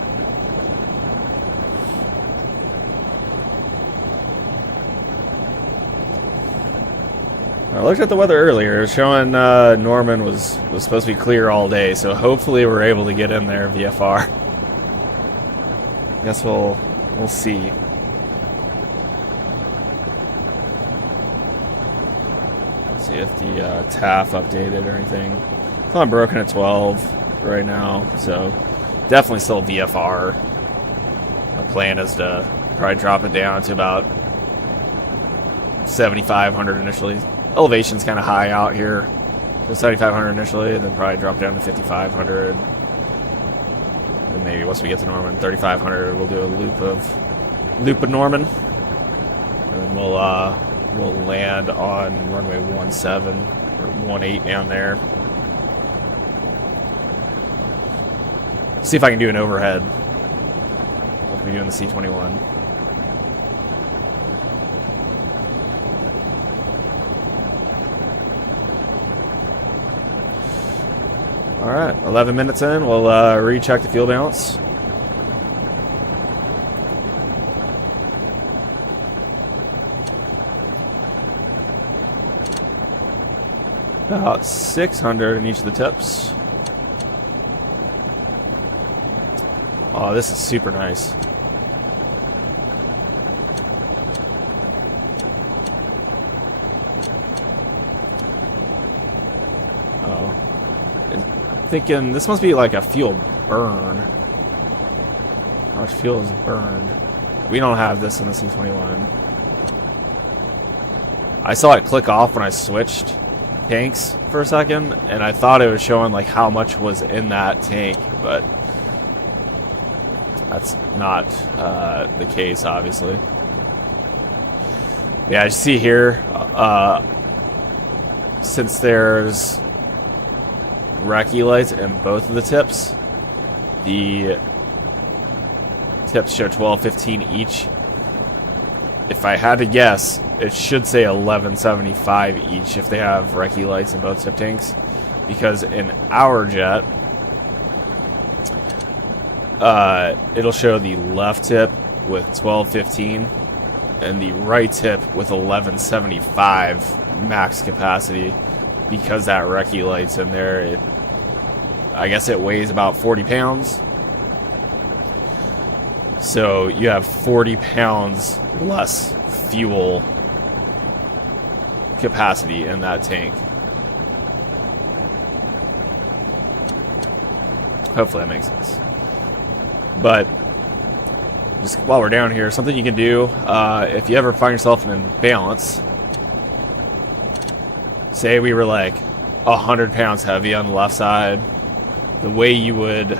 I looked at the weather earlier. It was showing Norman was supposed to be clear all day, so hopefully we're able to get in there VFR. Guess we'll see. See if the TAF updated or anything. It's not broken at 12 right now, so definitely still VFR. My plan is to probably drop it down to about 7,500 initially. Elevation's kind of high out here, so 7,500 initially, then probably drop down to 5,500. And maybe once we get to Norman, 3,500, we'll do a loop of Norman, and then we'll land on runway 17 or 18 down there. See if I can do an overhead like we do in the C-21. Alright, 11 minutes in, we'll recheck the fuel balance. About 600 in each of the tips. Oh, this is super nice. Oh. I'm thinking this must be like a fuel burn. How much fuel is burned? We don't have this in the C-21. I saw it click off when I switched tanks for a second, and I thought it was showing like how much was in that tank, but that's not the case, obviously. Yeah, I see here, since there's recce lights in both of the tips, the tips show 1215 each. If I had to guess, it should say 1175 each if they have recce lights in both tip tanks, because in our jet, it'll show the left tip with 1215 and the right tip with 1175 max capacity, because that recce light's in there. I guess it weighs about 40 pounds. So you have 40 pounds less fuel capacity in that tank. Hopefully that makes sense. But just while we're down here, something you can do if you ever find yourself in an imbalance. Say we were like 100 pounds heavy on the left side. The way you would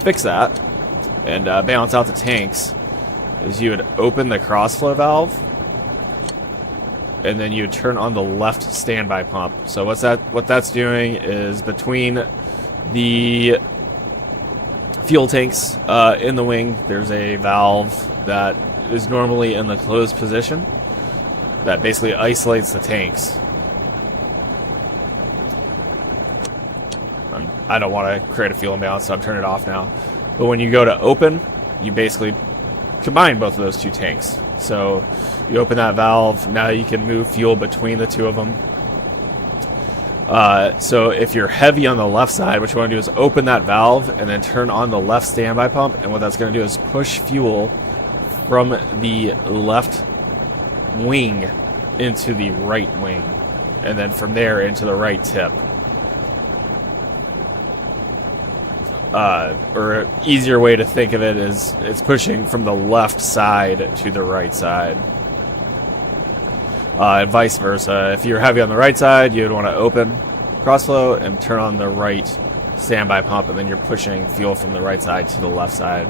fix that and balance out the tanks is you would open the crossflow valve, and then you would turn on the left standby pump. So what that's doing is between the fuel tanks in the wing, there's a valve that is normally in the closed position that basically isolates the tanks. I don't want to create a fuel imbalance, so I'm turning it off now. But when you go to open, you basically combine both of those two tanks. So you open that valve, now you can move fuel between the two of them. So if you're heavy on the left side, what you want to do is open that valve and then turn on the left standby pump, and what that's going to do is push fuel from the left wing into the right wing, and then from there into the right tip. Or an easier way to think of it is it's pushing from the left side to the right side. And vice versa. If you're heavy on the right side, you would want to open crossflow and turn on the right standby pump, and then you're pushing fuel from the right side to the left side.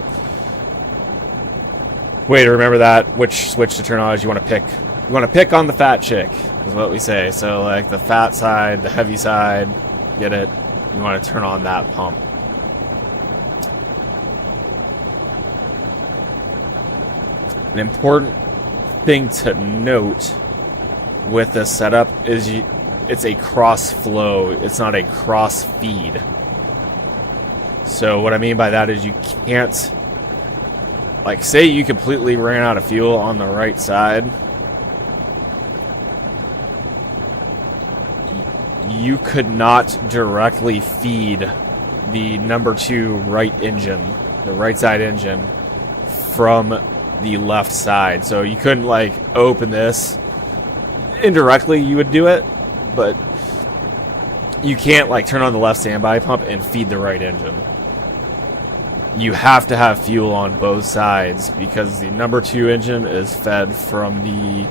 way to remember that, which switch to turn on is you want to pick on the fat chick, is what we say. So like the fat side, the heavy side, get it? You want to turn on that pump. An important thing to note with this setup is it's a cross flow, it's not a cross feed. So what I mean by that is you can't, like, say you completely ran out of fuel on the right side, you could not directly feed the number 2 right engine, the right side engine, from the left side. So you couldn't like open this. Indirectly you would do it, but you can't like turn on the left standby pump and feed the right engine. You have to have fuel on both sides because the number 2 engine is fed from the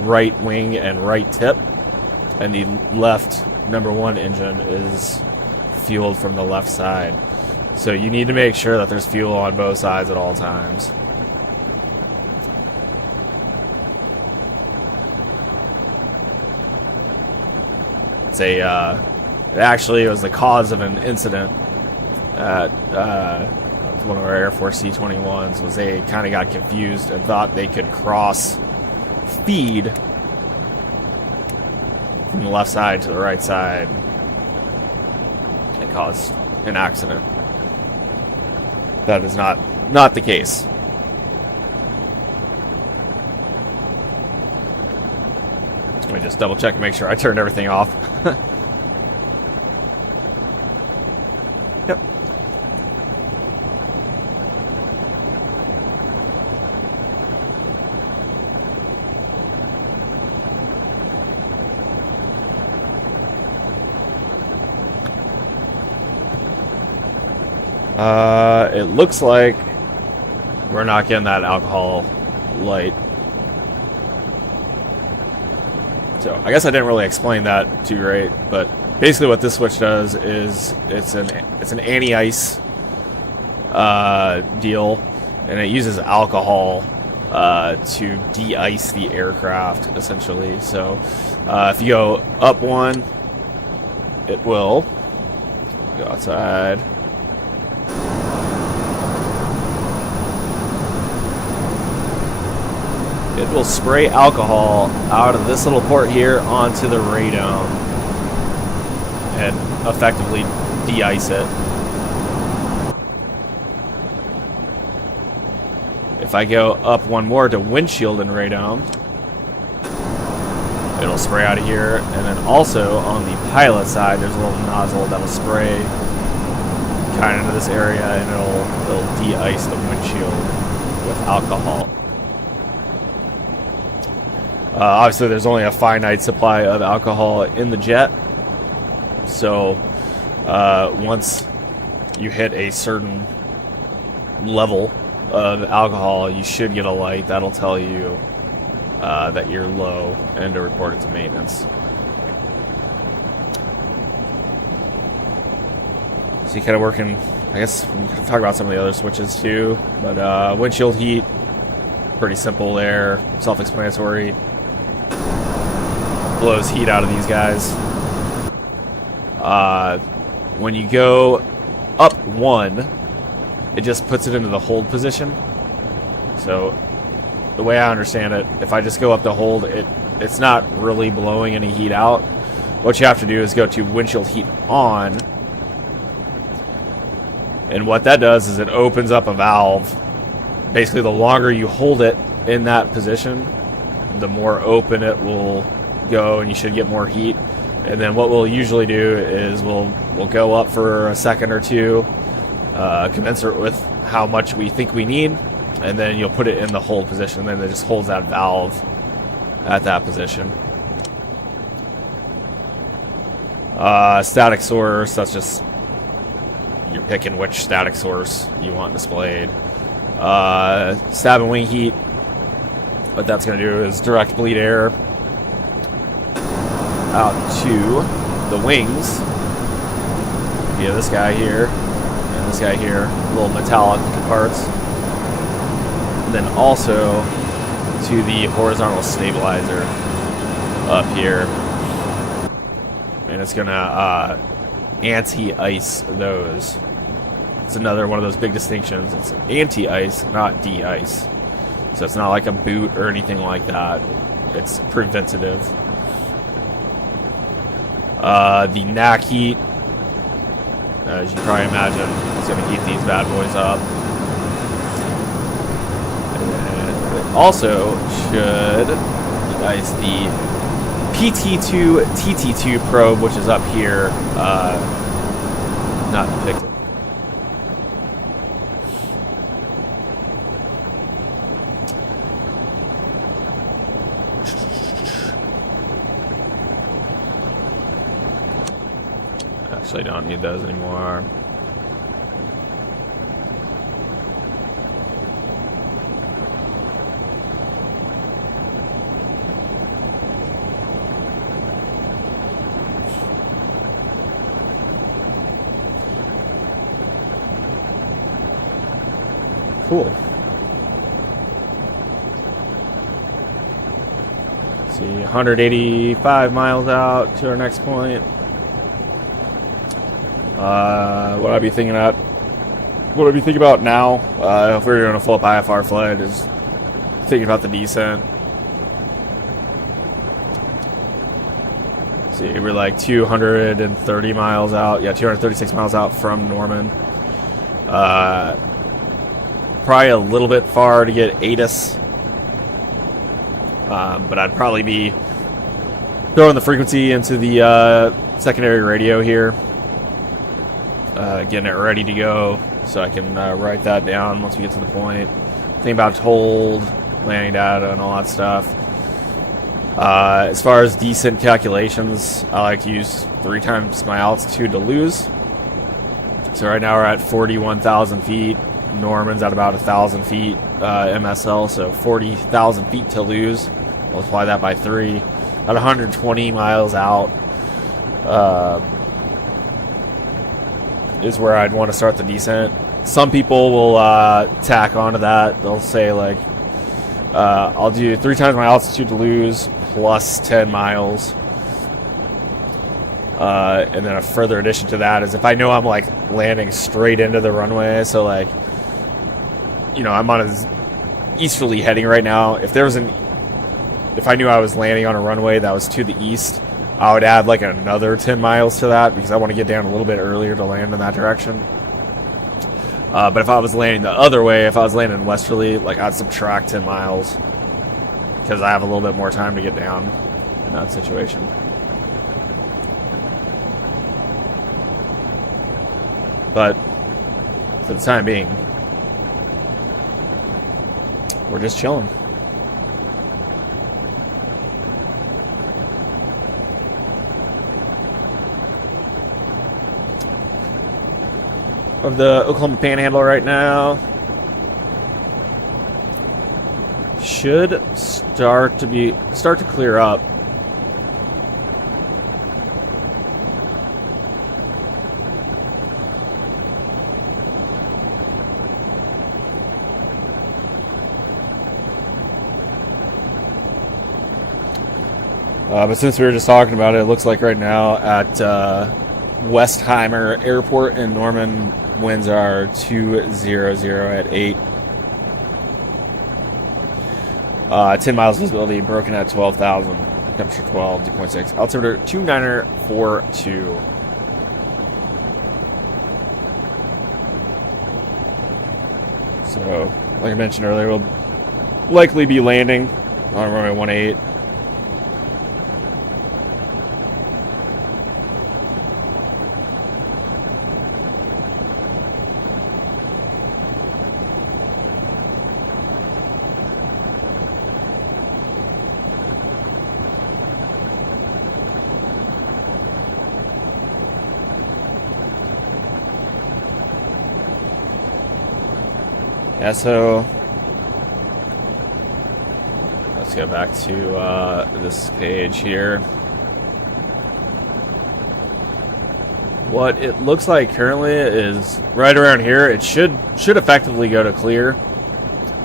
right wing and right tip, and the left number 1 engine is fueled from the left side. So you need to make sure that there's fuel on both sides at all times. It actually was the cause of an incident at one of our Air Force C-21s. Was they kind of got confused and thought they could cross feed from the left side to the right side and cause an accident. That is not the case. Let me just double check and make sure I turned everything off. Yep. It looks like we're not getting that alcohol light. So I guess I didn't really explain that too great, but basically what this switch does is it's an anti-ice deal, and it uses alcohol to de-ice the aircraft essentially. So if you go up one, it will go outside. It will spray alcohol out of this little port here onto the radome and effectively de-ice it. If I go up one more to windshield and radome, it'll spray out of here. And then also on the pilot side, there's a little nozzle that'll spray kind of into this area, and it'll de-ice the windshield with alcohol. Obviously, there's only a finite supply of alcohol in the jet, so once you hit a certain level of alcohol, you should get a light that'll tell you that you're low and to report it to maintenance. So you kind of working, I guess we can talk about some of the other switches too, but windshield heat, pretty simple there, self-explanatory. Blows heat out of these guys. When you go up one, it just puts it into the hold position. So the way I understand it, if I just go up to hold, it's not really blowing any heat out. What you have to do is go to windshield heat on, and what that does is it opens up a valve. Basically, the longer you hold it in that position, the more open it will go, and you should get more heat. And then what we'll usually do is we'll go up for a second or two, commensurate with how much we think we need, and then you'll put it in the hold position, and then it just holds that valve at that position. Static source, that's just you're picking which static source you want displayed. Stab and wing heat, what that's going to do is direct bleed air out to the wings via this guy here and this guy here, little metallic parts. then also to the horizontal stabilizer up here, and it's gonna anti-ice those. It's another one of those big distinctions. It's anti-ice, not de-ice. So it's not like a boot or anything like that. It's preventative. The NAC heat, as you probably imagine, is going to heat these bad boys up. And it also should de-ice the PT2 TT2 probe, which is up here, not depicted. Actually, don't need those anymore. Cool. Let's see, 185 miles out to our next point. What I'd be thinking about now, if we were doing a full-up IFR flight, is thinking about the descent. See, we're like 230 miles out. Yeah, 236 miles out from Norman. Probably a little bit far to get ATIS. But I'd probably be throwing the frequency into the secondary radio here. Getting it ready to go so I can write that down once we get to the point. Think about hold, landing data, and all that stuff. As far as descent calculations, I like to use 3 times my altitude to lose. So right now we're at 41,000 feet. Norman's at about 1,000 feet MSL, so 40,000 feet to lose. Multiply that by 3. About 120 miles out is where I'd want to start the descent. Some people will tack onto that. They'll say, like, I'll do 3 times my altitude to lose plus 10 miles. And then a further addition to that is if I know I'm, like, landing straight into the runway, so, like, you know, I'm on a easterly heading right now. If I knew I was landing on a runway that was to the east, I would add like another 10 miles to that because I want to get down a little bit earlier to land in that direction. But if I was landing the other way, if I was landing westerly, like I'd subtract 10 miles because I have a little bit more time to get down in that situation. But for the time being, we're just chilling. Of the Oklahoma Panhandle right now, should start to clear up. But since we were just talking about it, it looks like right now at Westheimer Airport in Norman, winds are 200 at 8. 10 miles visibility, broken at 12,000. Temperature 12, 2.6. Altimeter 2942. So, like I mentioned earlier, we'll likely be landing on runway 18. Yeah, so let's go back to this page here. What it looks like currently is right around here. It should effectively go to clear.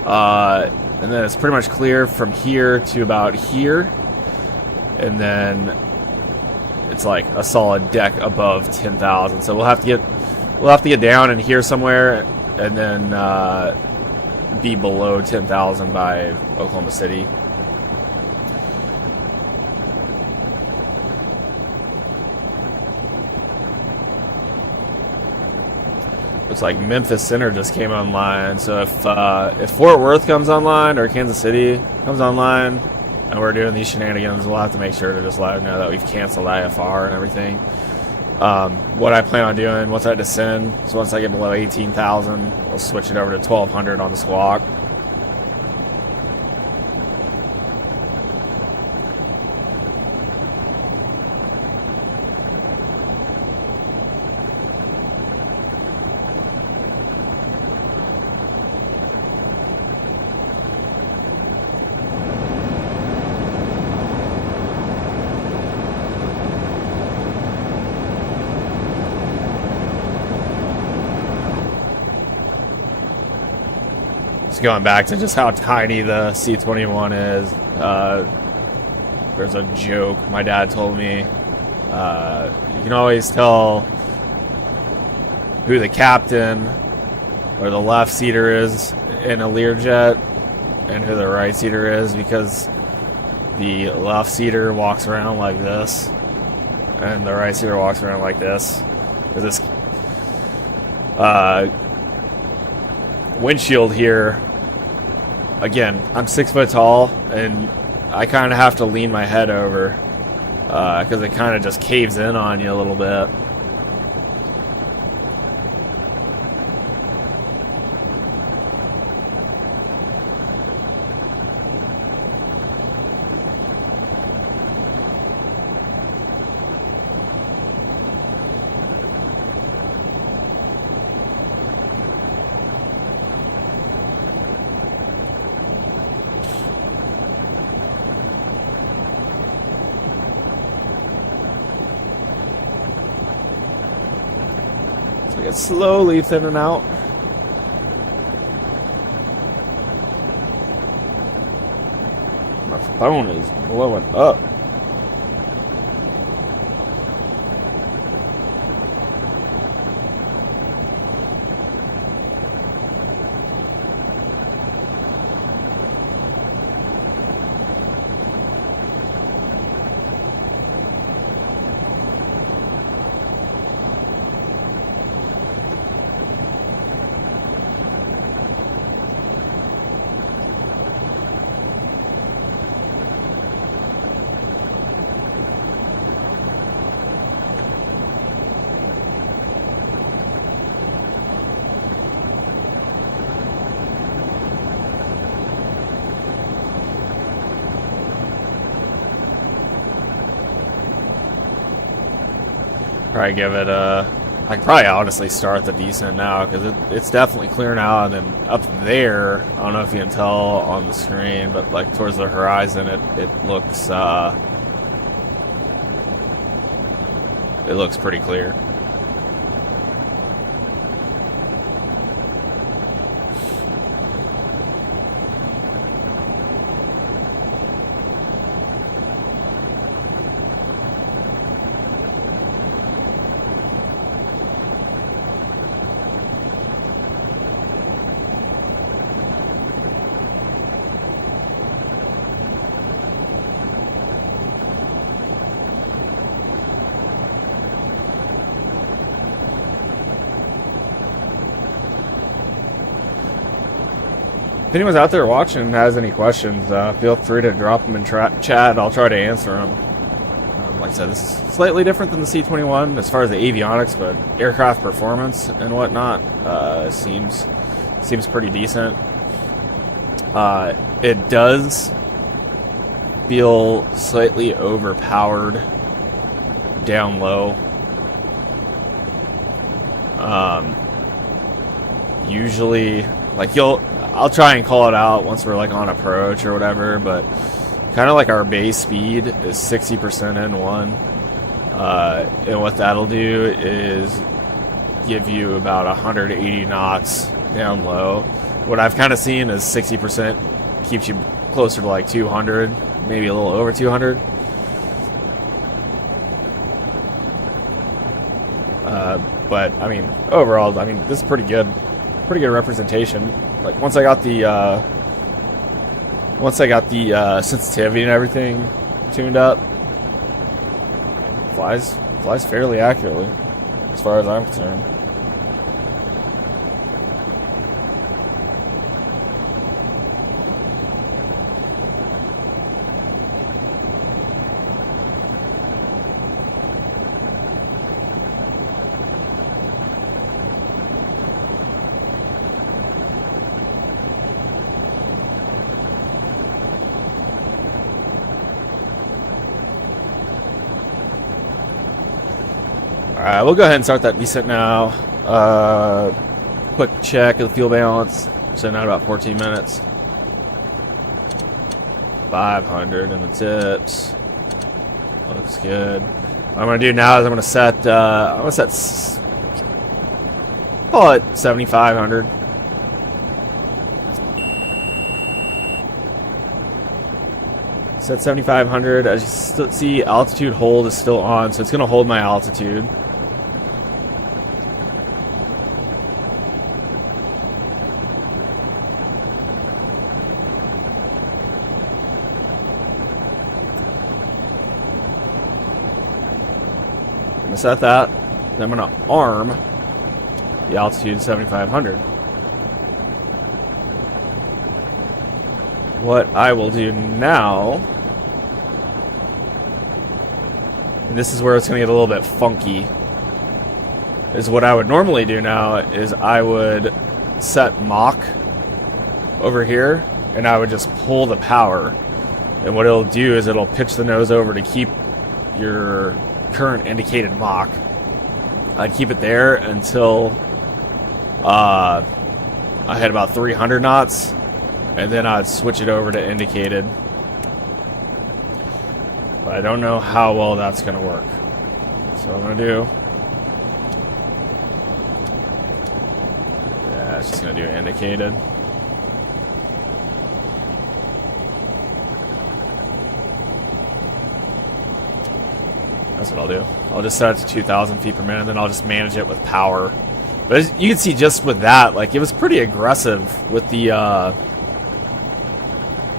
And then it's pretty much clear from here to about here, and then it's like a solid deck above 10,000. So we'll have to get down in here somewhere, and then be below 10,000 by Oklahoma City. Looks like Memphis Center just came online. So if Fort Worth comes online or Kansas City comes online and we're doing these shenanigans, we'll have to make sure to just let them know that we've canceled IFR and everything. What I plan on doing once I descend, so once I get below 18,000, we'll switch it over to 1,200 on the squawk. Going back to just how tiny the C-21 is, there's a joke my dad told me. You can always tell who the captain or the left seater is in a Learjet and who the right seater is, because the left seater walks around like this and the right seater walks around like this. Because this windshield here, again, I'm 6 foot tall, and I kind of have to lean my head over because it kind of just caves in on you a little bit. It's slowly thinning out. My phone is blowing up. Probably give it a... I can probably honestly start the descent now, because it's definitely clear now. And then up there, I don't know if you can tell on the screen, but like towards the horizon, it looks pretty clear. If anyone's out there watching and has any questions, feel free to drop them in chat. I'll try to answer them. Like I said, this is slightly different than the C-21 as far as the avionics, but aircraft performance and whatnot seems pretty decent. It does feel slightly overpowered down low. Usually, like I'll try and call it out once we're like on approach or whatever, but kind of like our base speed is 60% N1, and what that'll do is give you about 180 knots down low, what I've kind of seen is 60% keeps you closer to like 200, maybe a little over 200. But I mean, overall, I mean, this is pretty good representation. Like once I got the sensitivity and everything tuned up, flies fairly accurately, as far as I'm concerned. Alright, we'll go ahead and start that descent now. Quick check of the fuel balance. Sitting at about 14 minutes. 500 in the tips. Looks good. What I'm gonna do now is I'm gonna set call it 7,500. Set 7,500. As you still see, altitude hold is still on, so it's gonna hold my altitude. I'm gonna set that. Then I'm gonna arm the altitude to 7,500. What I will do now, and this is where it's gonna get a little bit funky, is what I would normally do now is I would set Mach over here and I would just pull the power, and what it'll do is it'll pitch the nose over to keep your current indicated Mach. I'd keep it there until I hit about 300 knots, and then I'd switch it over to indicated. But I don't know how well that's going to work. So what I'm going to do, yeah, it's just going to do indicated. That's what I'll do. I'll just set it to 2,000 feet per minute, and then I'll just manage it with power. But as you can see, just with that, like, it was pretty aggressive with the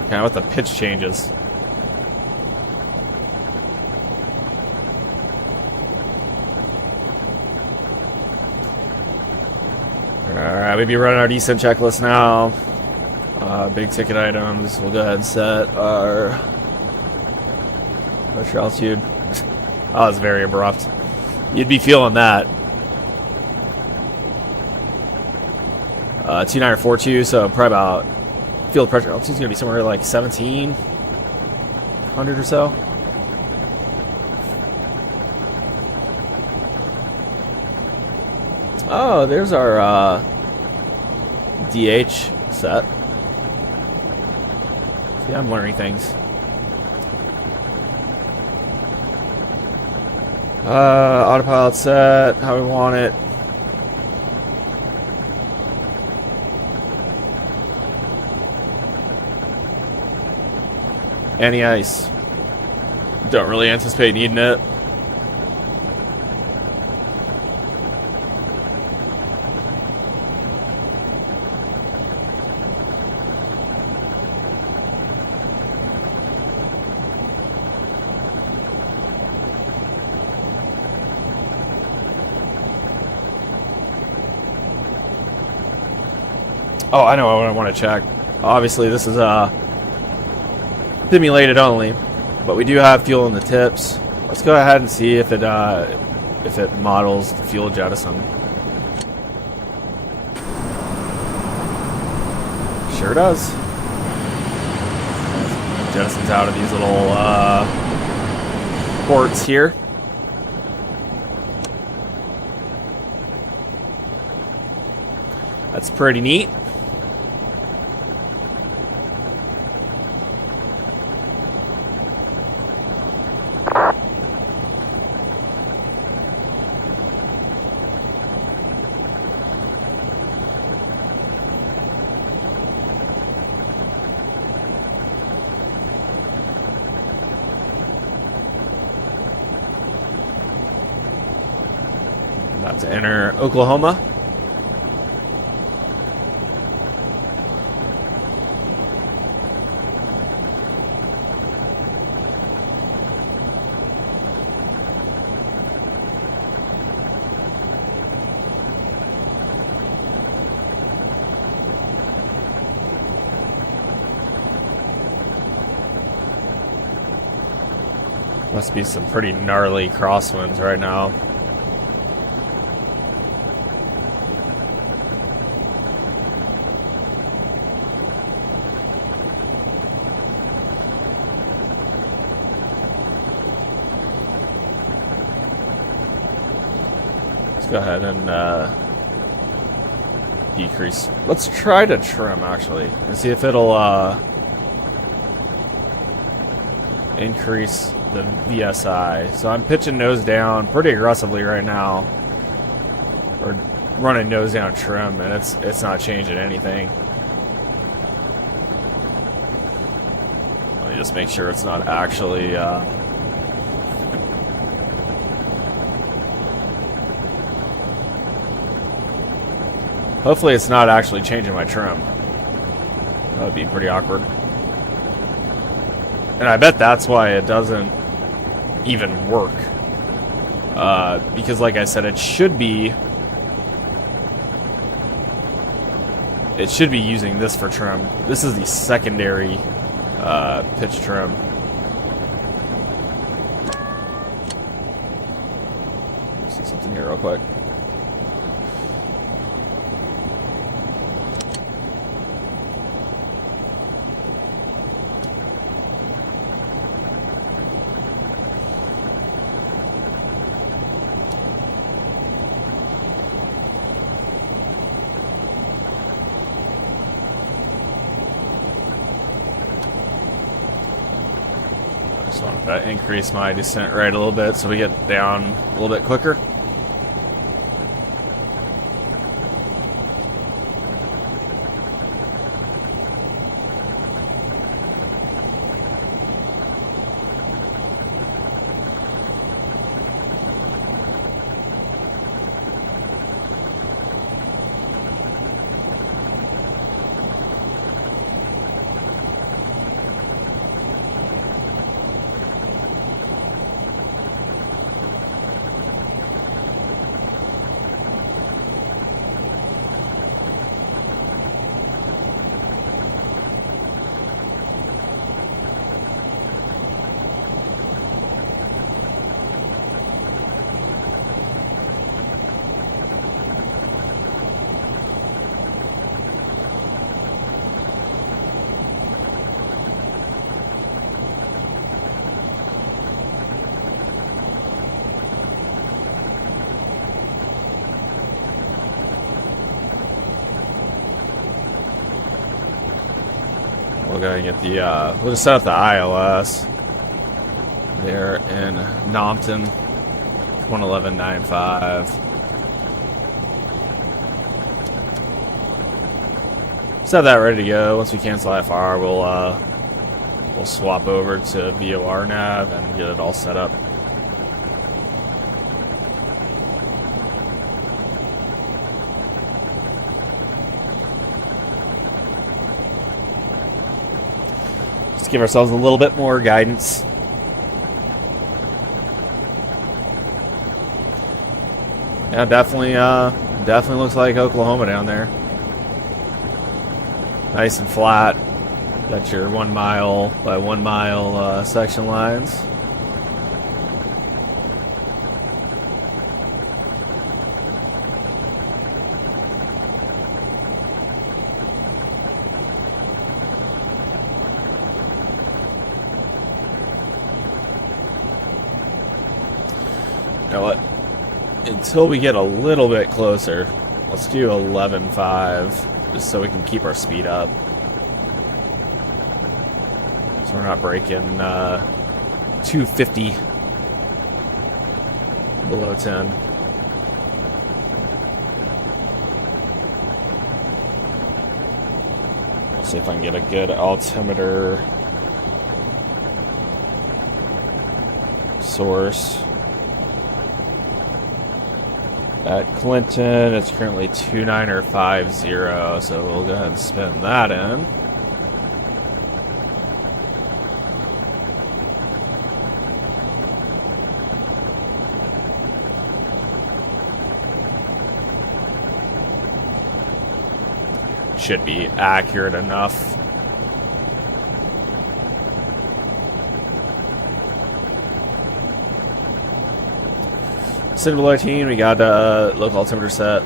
kind of with the pitch changes. Alright, we'll be running our descent checklist now. Big ticket items. We'll go ahead and set our pressure altitude. Oh, it's very abrupt. You'd be feeling that. 2942, so probably about field pressure altitude is going to be somewhere like 1,700 or so. Oh, there's our DH set. See, I'm learning things. Autopilot set, how we want it. Anti-ice. Don't really anticipate needing it. Oh, I know what I want to check. Obviously, this is simulated only, but we do have fuel in the tips. Let's go ahead and see if it models the fuel jettison. Sure does. Jettison's out of these little ports here. That's pretty neat. About to enter Oklahoma. Must be some pretty gnarly crosswinds right now. Let's go ahead and decrease. Let's try to trim actually and see if it'll increase the VSI. So I'm pitching nose down pretty aggressively right now, or running nose down trim, and it's not changing anything. Let me just make sure it's not actually hopefully it's not actually changing my trim. That would be pretty awkward. And I bet that's why it doesn't even work. Because like I said, it should be using this for trim. This is the secondary pitch trim. Let's see something here real quick. Just want to increase my descent rate a little bit so we get down a little bit quicker. We'll go and get the, we'll just set up the ILS there in Nompton, 111.95. Just have that ready to go. Once we cancel FR, we'll swap over to VOR nav and get it all set up. Give ourselves a little bit more guidance. Yeah, definitely looks like Oklahoma down there. Nice and flat. Got your 1 mile by 1 mile section lines. You know what? Until we get a little bit closer, let's do 11.5, just so we can keep our speed up. So we're not breaking 250 below 10. I'll see if I can get a good altimeter source. At Clinton, it's currently 2950, so we'll go ahead and spin that in. Should be accurate enough. Citadel team, we got local altimeter set.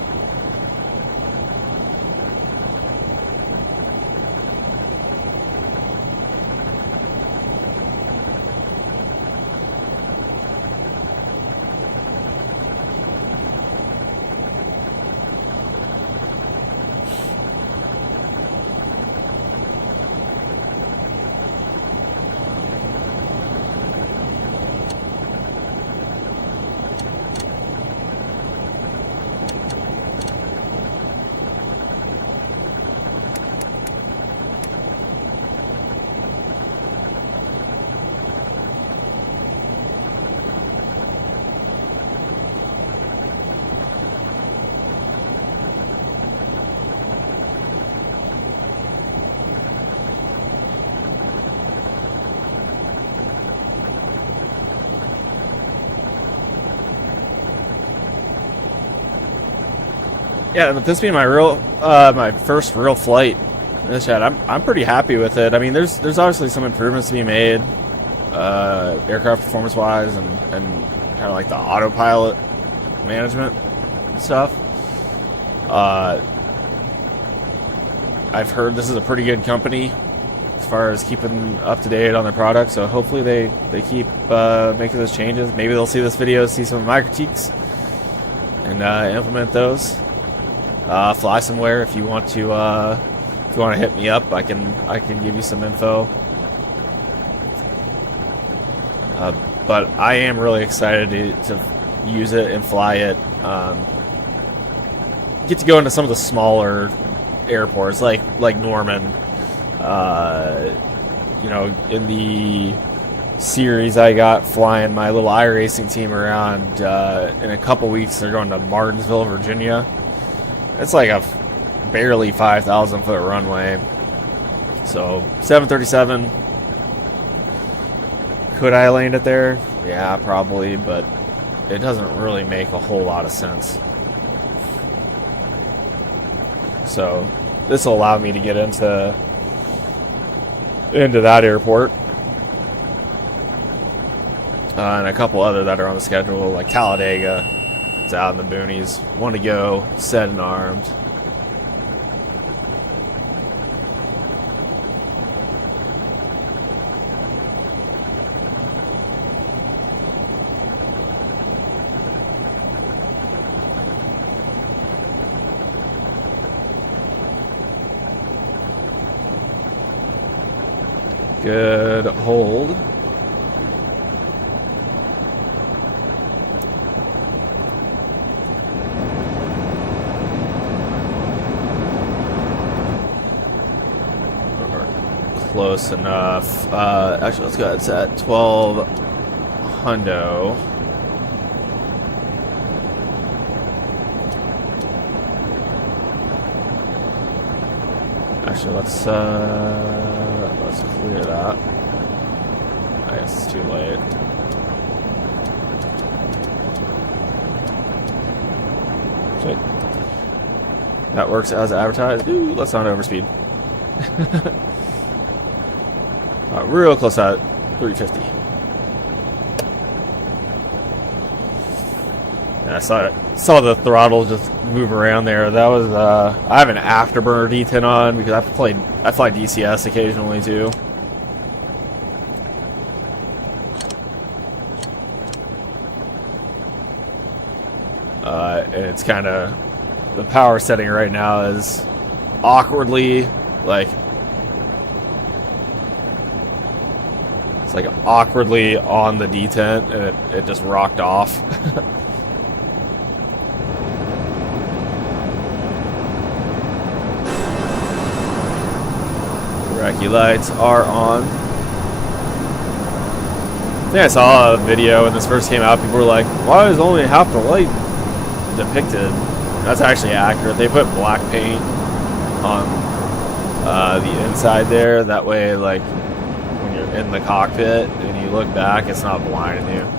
Yeah, but this being my my first real flight, this jet, I'm pretty happy with it. I mean, there's obviously some improvements to be made, aircraft performance wise, and kind of like the autopilot management stuff. I've heard this is a pretty good company as far as keeping up to date on their products. So hopefully they keep making those changes. Maybe they'll see this video, see some of my critiques, and implement those. FlysimWare, if you want to hit me up, I can give you some info. But I am really excited to use it and fly it. Get to go into some of the smaller airports, like Norman. You know, in the series I got flying my little iRacing team around. In a couple weeks, they're going to Martinsville, Virginia. It's like a barely 5,000 foot runway. So 737. Could I land it there? Yeah, probably, but it doesn't really make a whole lot of sense. So this will allow me to get into that airport. And a couple other that are on the schedule, like Talladega. It's out in the boonies. One to go, set and armed. Good hold. Close enough. Actually, let's go ahead. It's at 12 hundo. Actually, let's clear that. I guess it's too late. Sweet. That works as advertised. Ooh, let's not overspeed. Real close at 350. Yeah, I saw the throttle just move around there. That was I have an afterburner D10 on because I fly DCS occasionally too. And it's kind of, the power setting right now is awkwardly awkwardly on the detent, and it just rocked off. Recce lights are on. I think I saw a video when this first came out. People were like, "Why is only half the light depicted. That's actually accurate. They put black paint on the inside there. That way, like, when you're in the cockpit and you look back, it's not blinding you.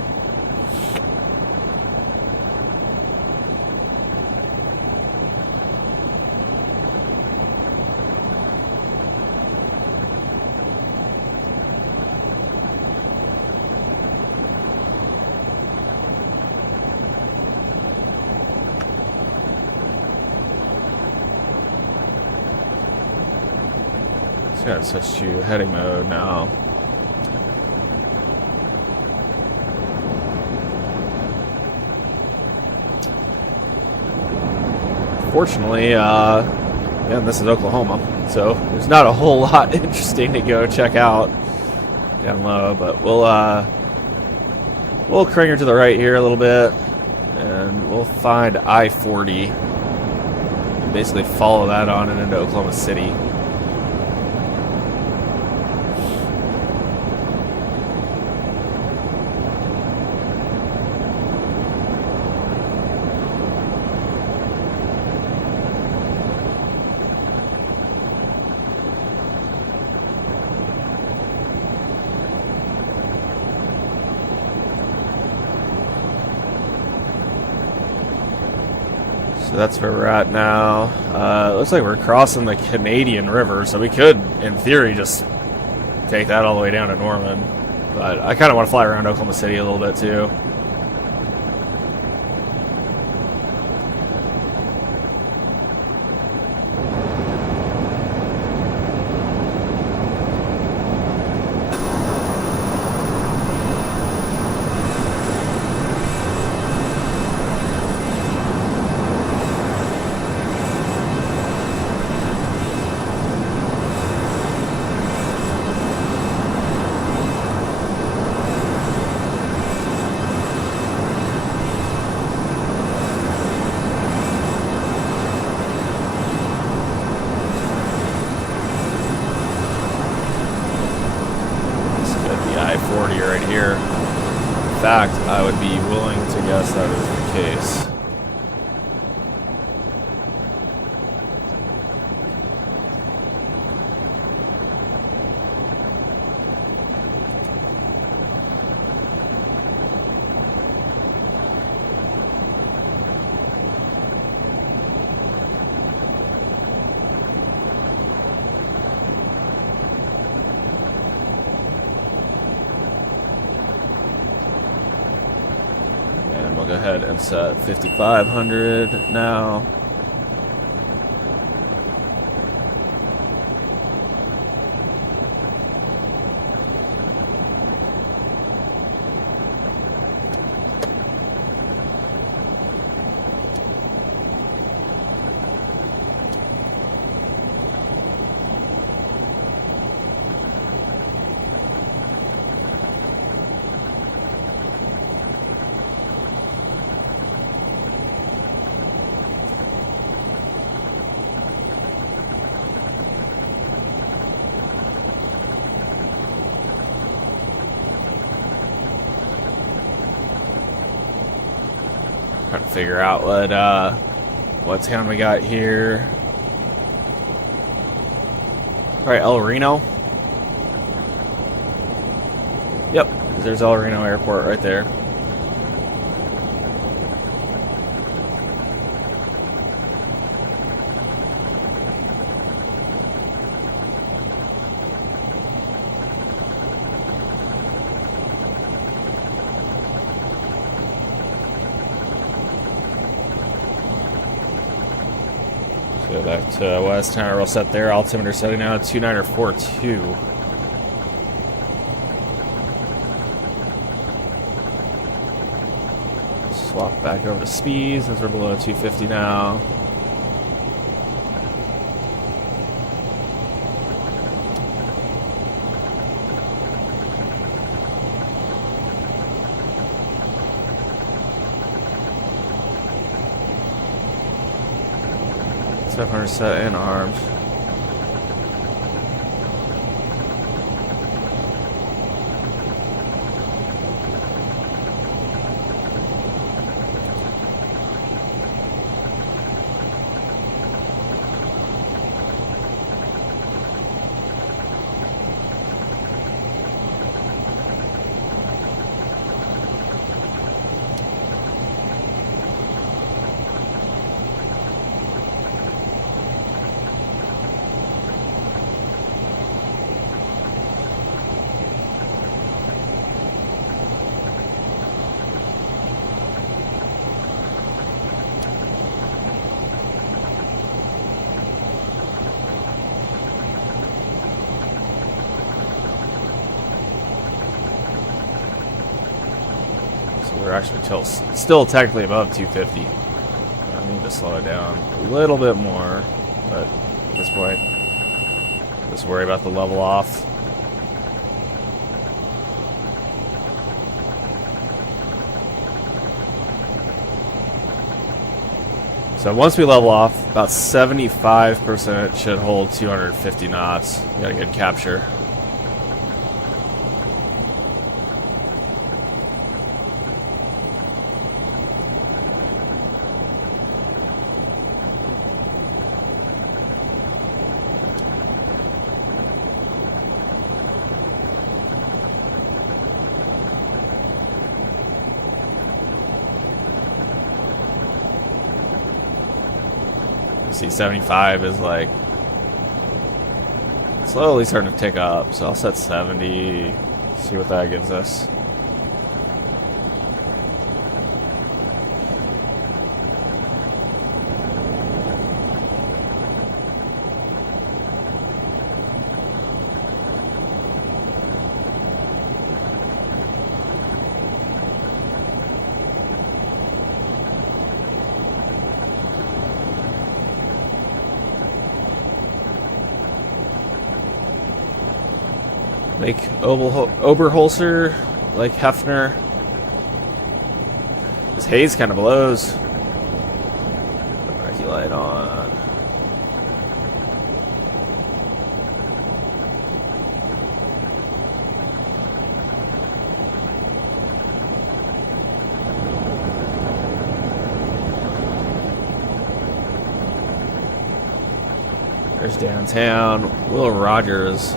Gotta switch to heading mode now. Fortunately, yeah, this is Oklahoma, so there's not a whole lot interesting to go check out down low. But we'll crank her to the right here a little bit, and we'll find I-40. Basically, follow that on and into Oklahoma City. So that's where we're at now. Looks like we're crossing the Canadian River, so we could, in theory, just take that all the way down to Norman. But I kind of want to fly around Oklahoma City a little bit too. I-40 right here. In fact, I would be willing to guess that is the case. We'll go ahead and set 5,500 now. Trying to figure out what town we got here. All right, El Reno. Yep, there's El Reno Airport right there. Go back to West Tower. We'll set there. Altimeter setting now at 2942. Swap back over to speeds as we're below 250 now. .500 set and arms. we're actually still technically above 250. I need to slow it down a little bit more, but at this point, just worry about the level off. So once we level off, about 75% should hold 250 knots. We got a good capture. See, 75 is like slowly starting to tick up, so I'll set 70, see what that gives us. Lake Oberholzer, Lake Hefner. This haze kind of blows. Brake light on. There's downtown. Will Rogers.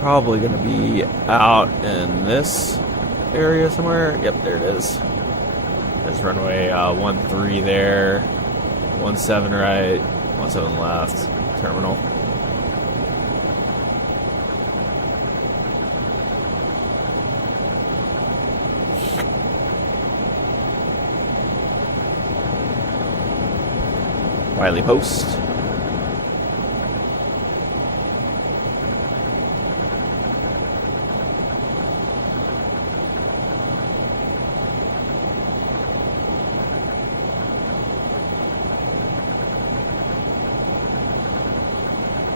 Probably going to be out in this area somewhere. Yep, there it is. There's runway 13 there, 17 right, 17 left, terminal. Wiley Post.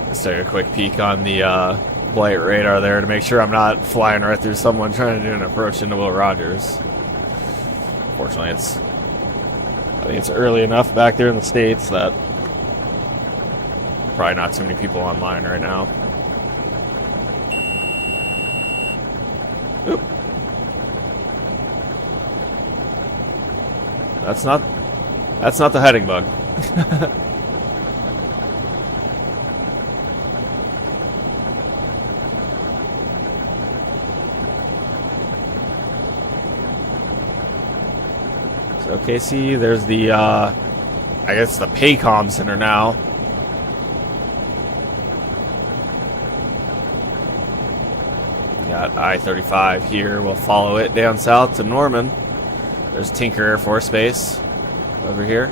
Let's take a quick peek on the flight radar there to make sure I'm not flying right through someone trying to do an approach into Will Rogers. Fortunately, I think it's early enough back there in the States that probably not too many people online right now. Oop. That's not the heading bug. OKC, there's the, I guess the Paycom Center now. Got I-35 here. We'll follow it down south to Norman. There's Tinker Air Force Base over here.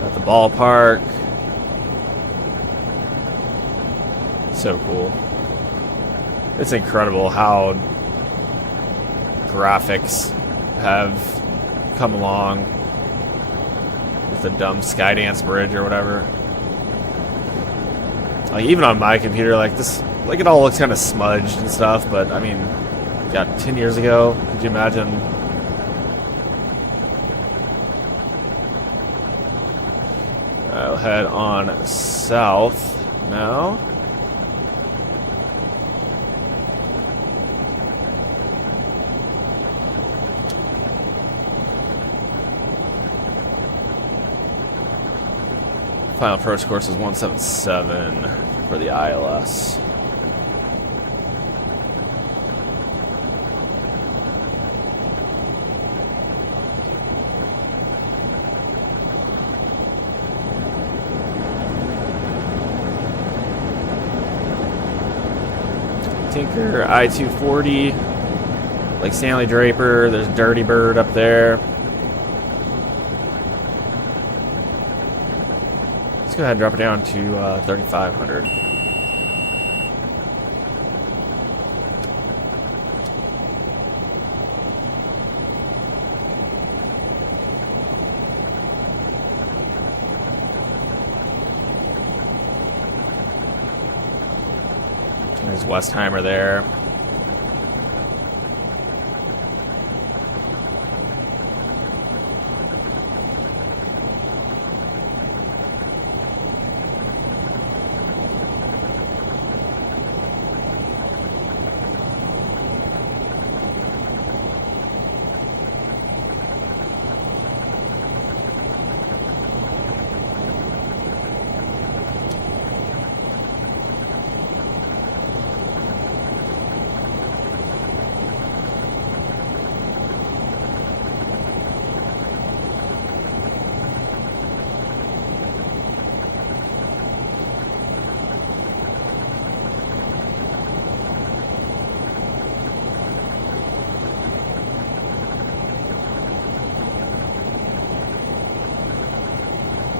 Got the ballpark. So cool. It's incredible how graphics have come along with the dumb Skydance bridge or whatever. Like even on my computer, like this, like it all looks kind of smudged and stuff. But I mean, yeah, 10 years ago, could you imagine? I'll head on south now. Final approach course is 177 for the ILS. Tinker, I-240, Lake Stanley Draper, there's Dirty Bird up there. Go ahead and drop it down to 3,500. There's Westheimer there.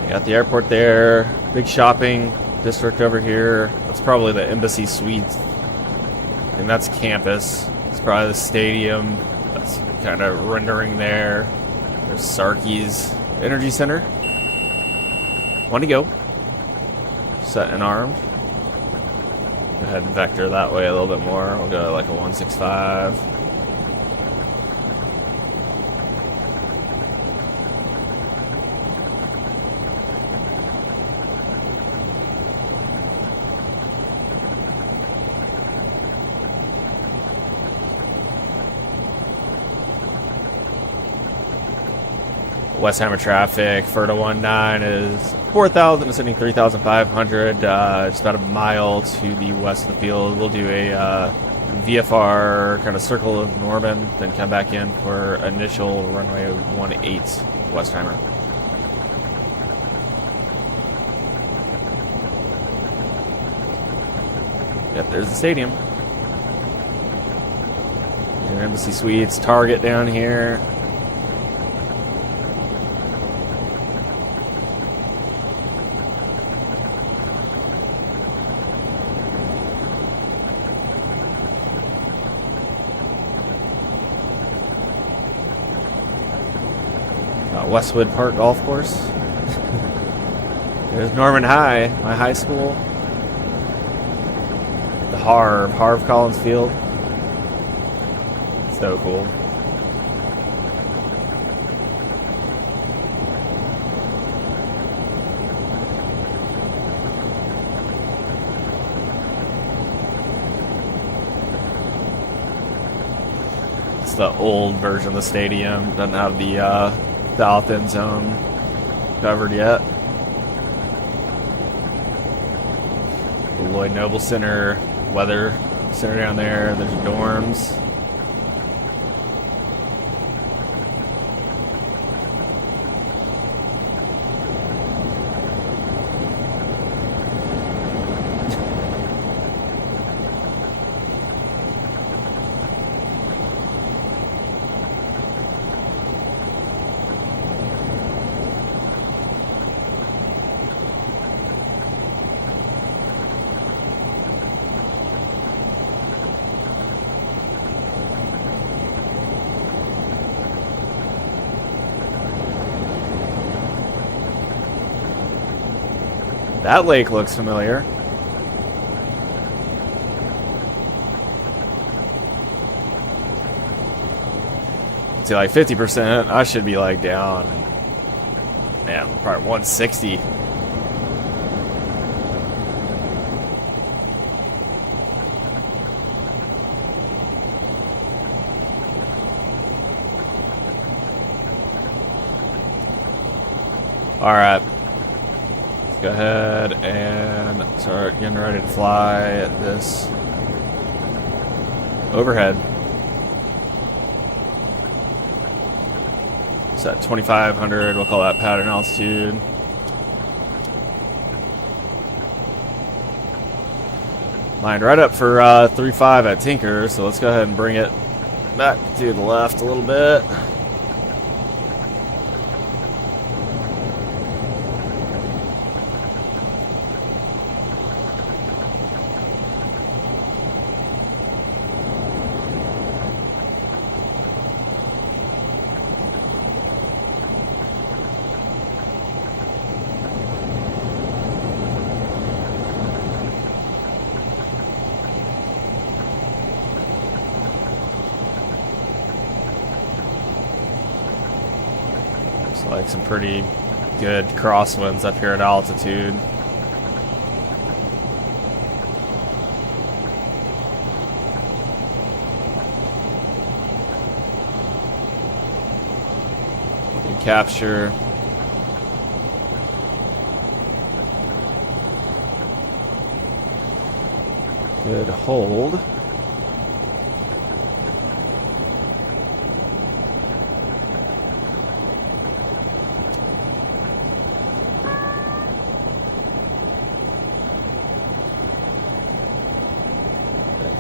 Got the airport there, big shopping district over here. That's probably the Embassy Suites, and that's campus. It's probably the stadium. That's kind of rendering there. There's Sarkey's Energy Center. One to go. Set and armed. Go ahead and vector that way a little bit more. We'll go like a 165. Westheimer traffic, FERDA 19 is 4,000, ascending 3,500, just about a mile to the west of the field. We'll do a VFR kind of circle of Norman, then come back in for initial runway 18 Westheimer. Yep, there's the stadium. Your Embassy Suites, Target down here. Westwood Park Golf Course. There's Norman High, my high school. The Harv Collins Field. So cool. It's the old version of the stadium. Doesn't have the south end zone covered yet. The Lloyd Noble Center, Weather Center down there. There's dorms. That lake looks familiar. See, like 50%. I should be like down. Man, probably 160. All right. Go ahead and start getting ready to fly this overhead. Set 2,500, we'll call that pattern altitude. Lined right up for 3.5 at Tinker, so let's go ahead and bring it back to the left a little bit. Like some pretty good crosswinds up here at altitude. Good capture. Good hold.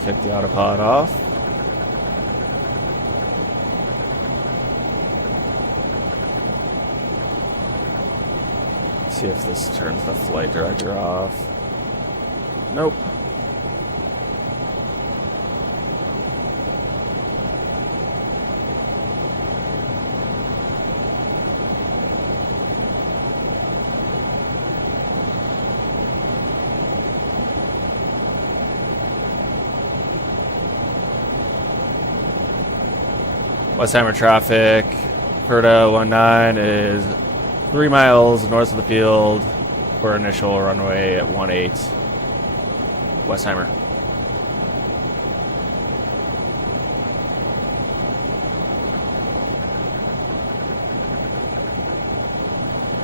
Kick the autopilot off. See if this turns the flight director off. Nope. Westheimer traffic, FERDA 19 is 3 miles north of the field for initial runway at 18. Westheimer.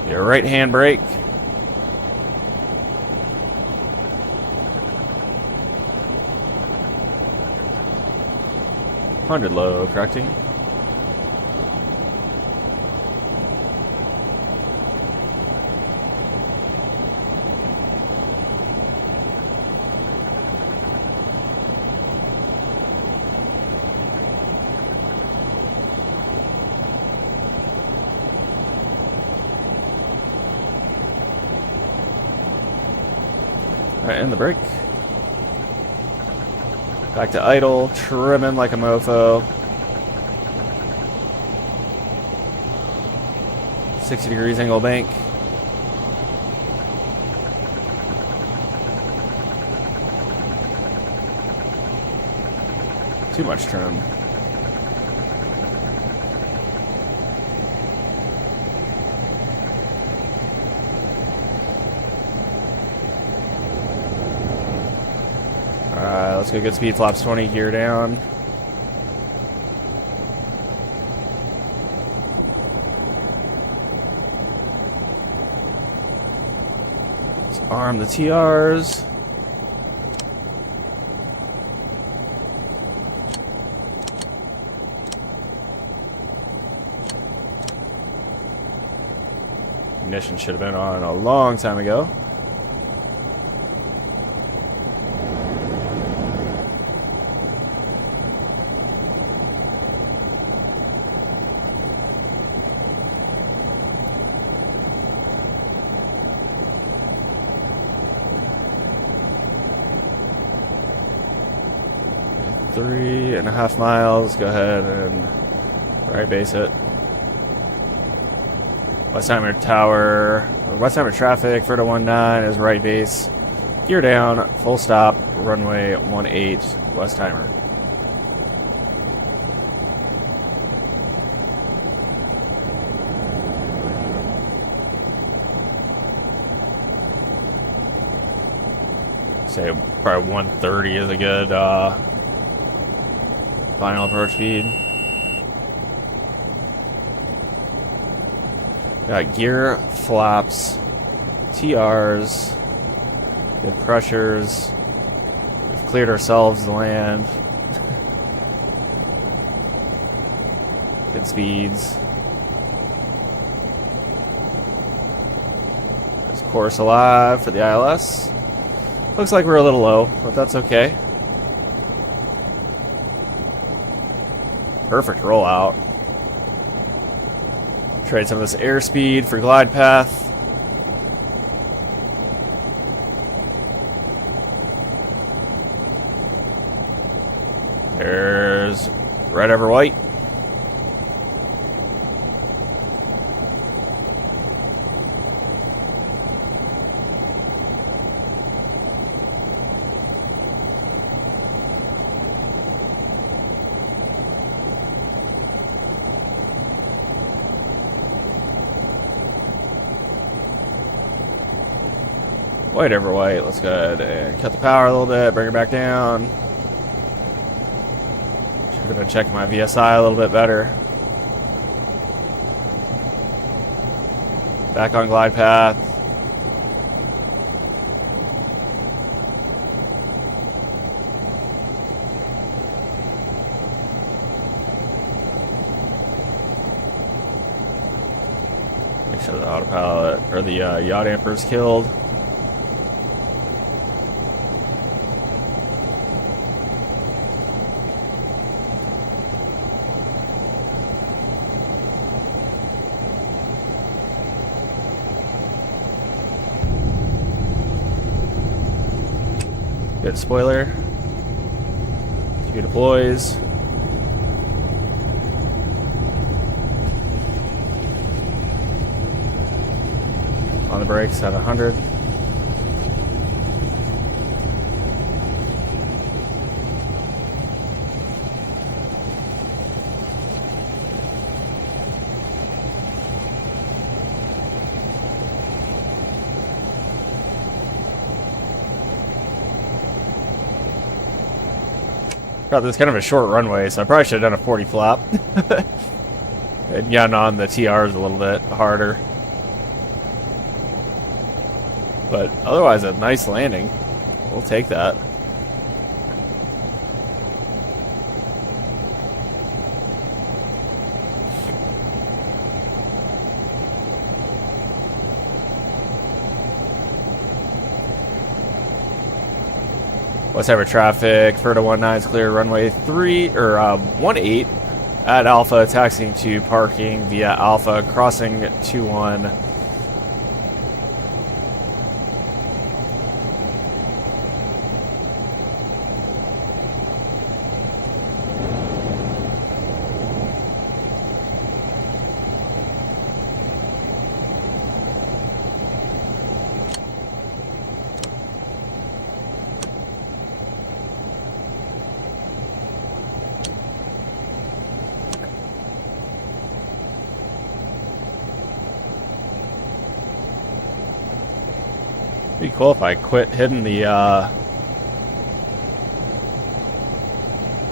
Your right hand brake. Hundred low, correcting. Alright, and the brake. Back to idle, trimming like a mofo. 60 degrees angle bank. Too much trim. Alright, let's go good speed flaps 20, gear down. Let's arm the TRs. Ignition should have been on a long time ago. Okay, 3.5 miles. Go ahead and right base it. Westheimer Tower, or Westheimer traffic, FERDA 19 is right base. Gear down, full stop, runway 18, Westheimer. Say probably 130 is a good final approach speed. Got gear, flaps, TRs, good pressures. We've cleared ourselves to land. Good speeds. There's course alive for the ILS. Looks like we're a little low, but that's okay. Perfect rollout. Trade some of this airspeed for glide path. There's red over white. white over white. Let's go ahead and cut the power a little bit, bring it back down. Should have been checking my VSI a little bit better. Back on glide path. Make sure the autopilot or the yaw damper is killed. Good spoiler. 2 deploys. On the brakes at 100. God, this is kind of a short runway, so I probably should have done a 40 flap. And gotten on the TRs a little bit harder. But otherwise, a nice landing. We'll take that. West Harbor traffic, FERDA 19 is clear, runway 18 at Alpha, taxiing to parking via Alpha, crossing 21. Be cool if I quit hitting the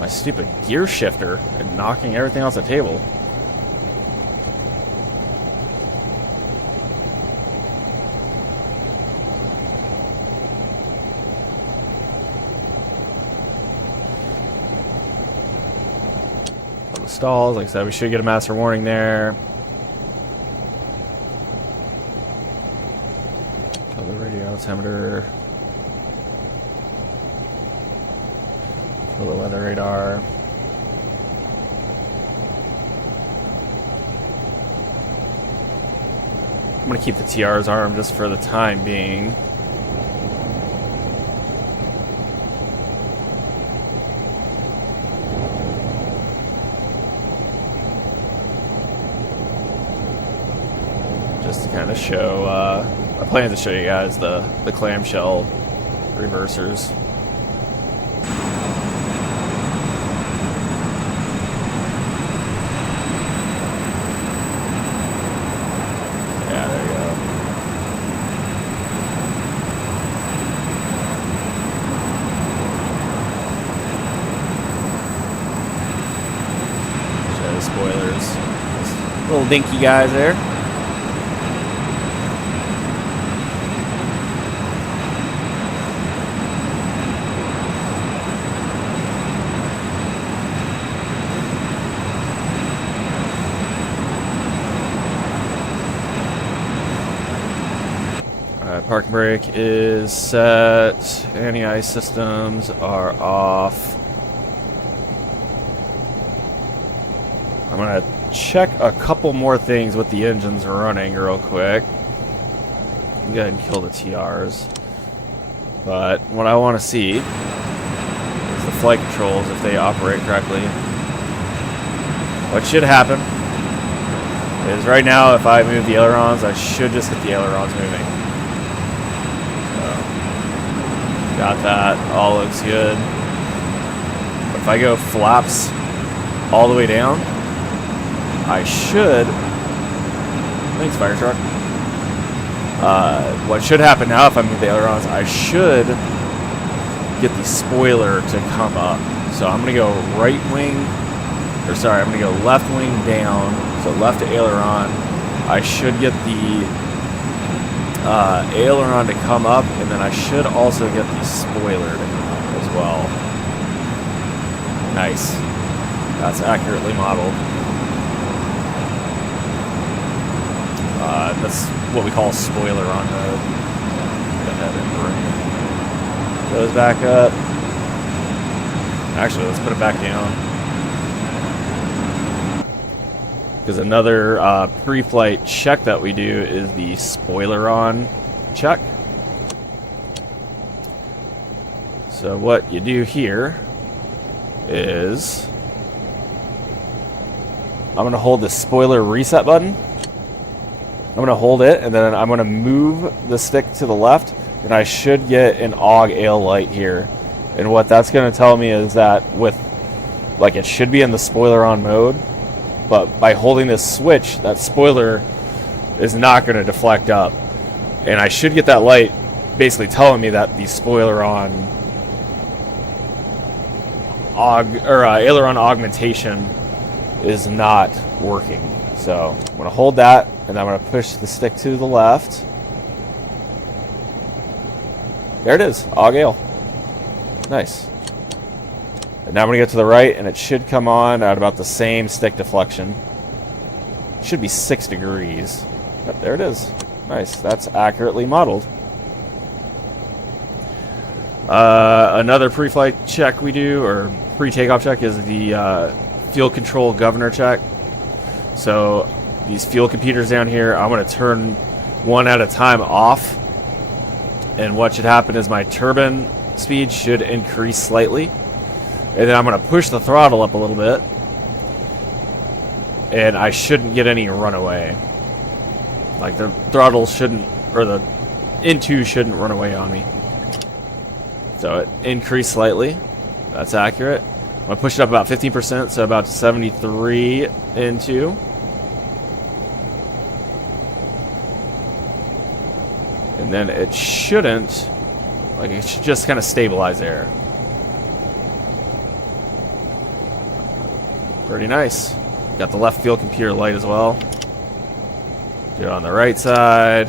my stupid gear shifter and knocking everything off the table. On the stalls, like I said, we should get a master warning there. The radio altimeter, for the weather radar. I'm going to keep the TRs armed just for the time being. Just to kind of show I plan to show you guys the clamshell reversers. Yeah, there you go. Show the spoilers. Those little dinky guys there. Parking brake is set. Anti-ice systems are off. I'm going to check a couple more things with the engines running real quick. Go ahead and kill the TRs. But what I want to see is the flight controls, if they operate correctly. What should happen is right now, if I move the ailerons, I should just get the ailerons moving. Got that, all looks good. But if I go flaps all the way down, I should, thanks fire truck, What should happen now if I'm with the ailerons, I should get the spoiler to come up. So I'm going to go right wing, or sorry, I'm going to go left wing down, so left aileron. I should get the aileron to come up, and then I should also get the spoiler to come up as well. Nice. That's accurately modeled. That's what we call a spoiler on the. Go ahead and bring those back up. Actually, let's put it back down. Because another pre-flight check that we do is the spoiler on check. So what you do here is I'm going to hold the spoiler reset button. I'm going to hold it, and then I'm going to move the stick to the left, and I should get an AUG AIL light here. And what that's going to tell me is that with, like, it should be in the spoiler on mode, but by holding this switch, that spoiler is not going to deflect up. And I should get that light basically telling me that the spoiler on AUG, or aileron augmentation is not working. So I'm going to hold that, and I'm going to push the stick to the left. There it is, AUG AIL. Nice. And now I'm going to get to the right, and it should come on at about the same stick deflection. It should be 6 degrees. Yep, there it is. Nice. That's accurately modeled. Another pre-flight check we do, or pre-takeoff check, is the fuel control governor check. So these fuel computers down here, I'm going to turn one at a time off. And what should happen is my turbine speed should increase slightly. And then I'm going to push the throttle up a little bit. And I shouldn't get any runaway. Like the throttle shouldn't, or the N2 shouldn't run away on me. So it increased slightly. That's accurate. I'm going to push it up about 15%, so about 73 N2. And then it shouldn't, like it should just kind of stabilize there. Pretty nice. Got the left field computer light as well. Do it on the right side.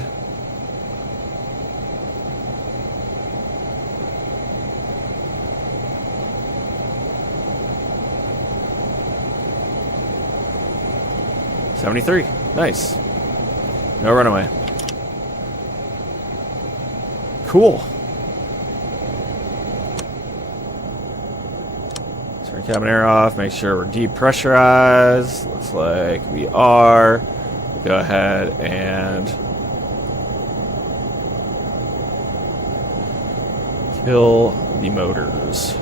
$73. Nice. No runaway. Cool. Turn cabin air off. Make sure we're depressurized. Looks like we are. Go ahead and kill the motors.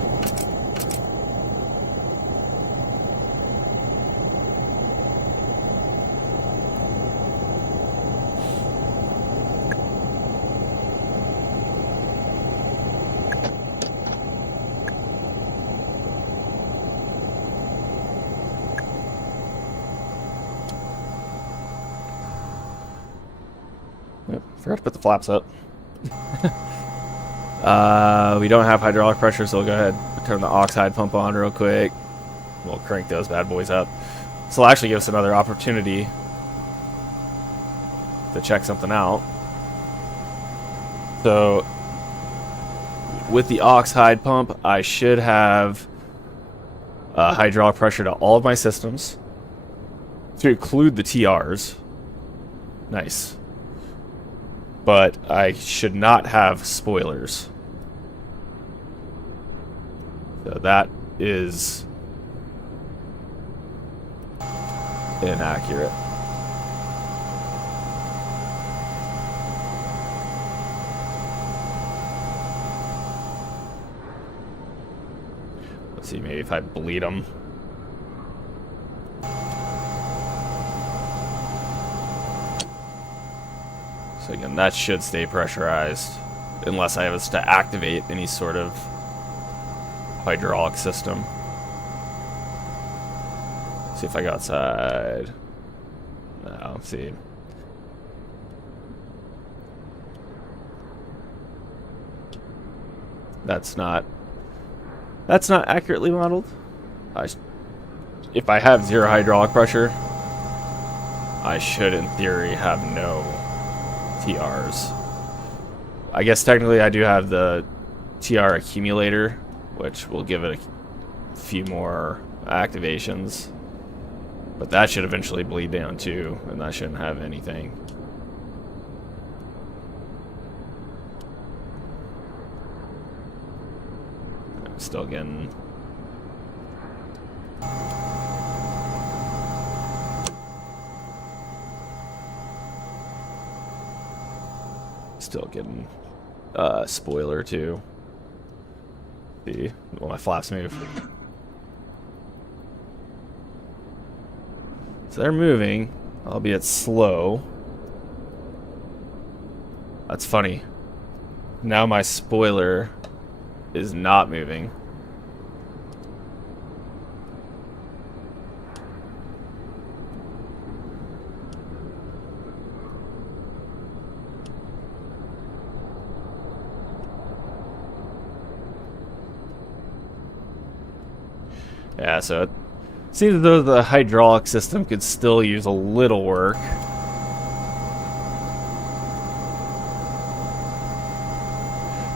Forgot to put the flaps up. We don't have hydraulic pressure, so we'll go ahead and turn the oxide pump on real quick. We'll crank those bad boys up. This will actually give us another opportunity to check something out. So, with the oxide pump, I should have hydraulic pressure to all of my systems, to include the TRs. Nice. But I should not have spoilers. So that is inaccurate. Let's see, maybe if I bleed them. So again, that should stay pressurized unless I have to activate any sort of hydraulic system. See if I go outside. No, let's see. That's not accurately modeled. If I have 0 hydraulic pressure, I should, in theory, have no TRs. I guess technically I do have the TR accumulator, which will give it a few more activations. But that should eventually bleed down too, and that shouldn't have anything. I'm still getting... spoiler too. See, well, my flaps move. So they're moving, albeit slow. That's funny. Now my spoiler is not moving. Yeah, so it seems as though the hydraulic system could still use a little work.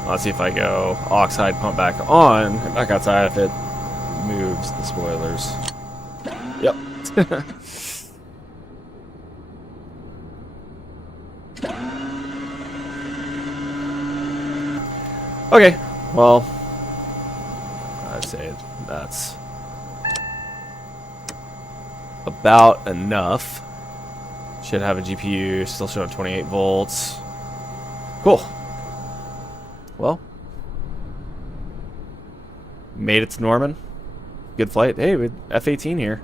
Let's see if I go oxide pump back on, and back outside if it moves the spoilers. Yep. Okay, well, I'd say that's about enough. Should have a GPU still showing 28 volts. Cool. Well, made it to Norman. Good flight. Hey, with F-18 here.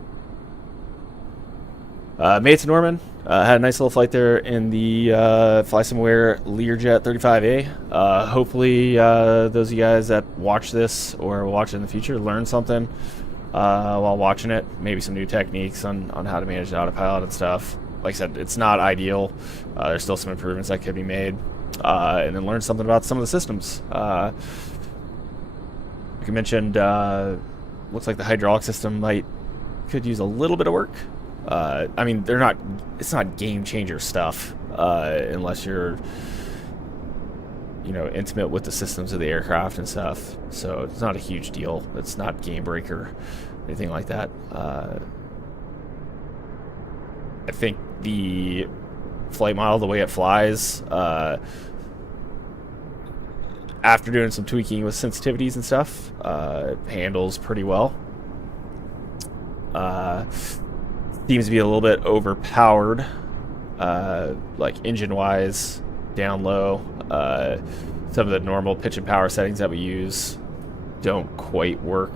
Made it to Norman. Had a nice little flight there in the FlysimWare Learjet 35A. Hopefully, those of you guys that watch this or watch it in the future learn something while watching it. Maybe some new techniques on how to manage the autopilot and stuff. Like I said, it's not ideal. There's still some improvements that could be made. And then learn something about some of the systems. Like I mentioned, looks like the hydraulic system could use a little bit of work. I mean, it's not game changer stuff, unless you're, intimate with the systems of the aircraft and stuff. So it's not a huge deal. It's not game breaker, anything like that. I think the flight model, the way it flies, after doing some tweaking with sensitivities and stuff, it handles pretty well. Seems to be a little bit overpowered, like engine-wise, down low. Some of the normal pitch and power settings that we use don't quite work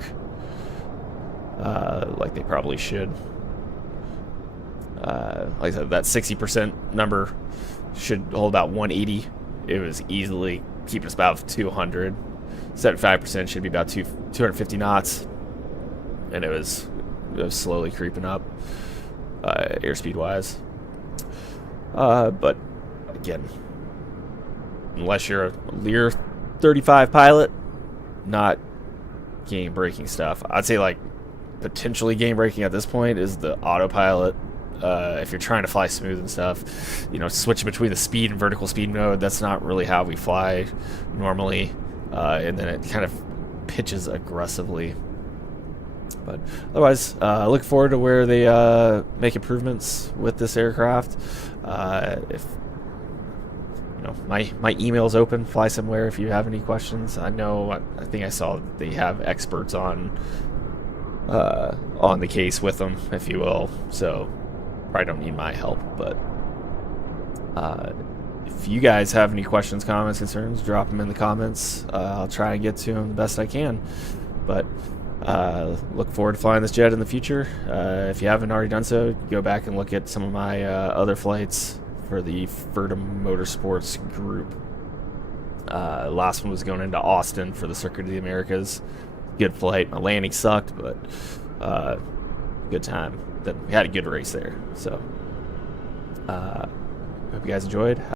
like they probably should. Like I said, that 60% number should hold about 180. It was easily keeping us about 200. 75% should be about 250 knots, and it was slowly creeping up airspeed wise. But again, unless you're a Lear 35 pilot, not game breaking stuff. I'd say like potentially game breaking at this point is the autopilot. If you're trying to fly smooth and stuff, switching between the speed and vertical speed mode, that's not really how we fly normally. And then it kind of pitches aggressively. But otherwise, look forward to where they make improvements with this aircraft. If my email's open, FlysimWare, if you have any questions. I think I saw they have experts on the case with them, if you will. So probably don't need my help, but if you guys have any questions, comments, concerns, drop them in the comments. I'll try and get to them the best I can. But look forward to flying this jet in the future. If you haven't already done so, go back and look at some of my other flights for the FERDA Motorsports group. Last one was going into Austin for the Circuit of the Americas. Good flight. My landing sucked, but good time. We had a good race there. So hope you guys enjoyed.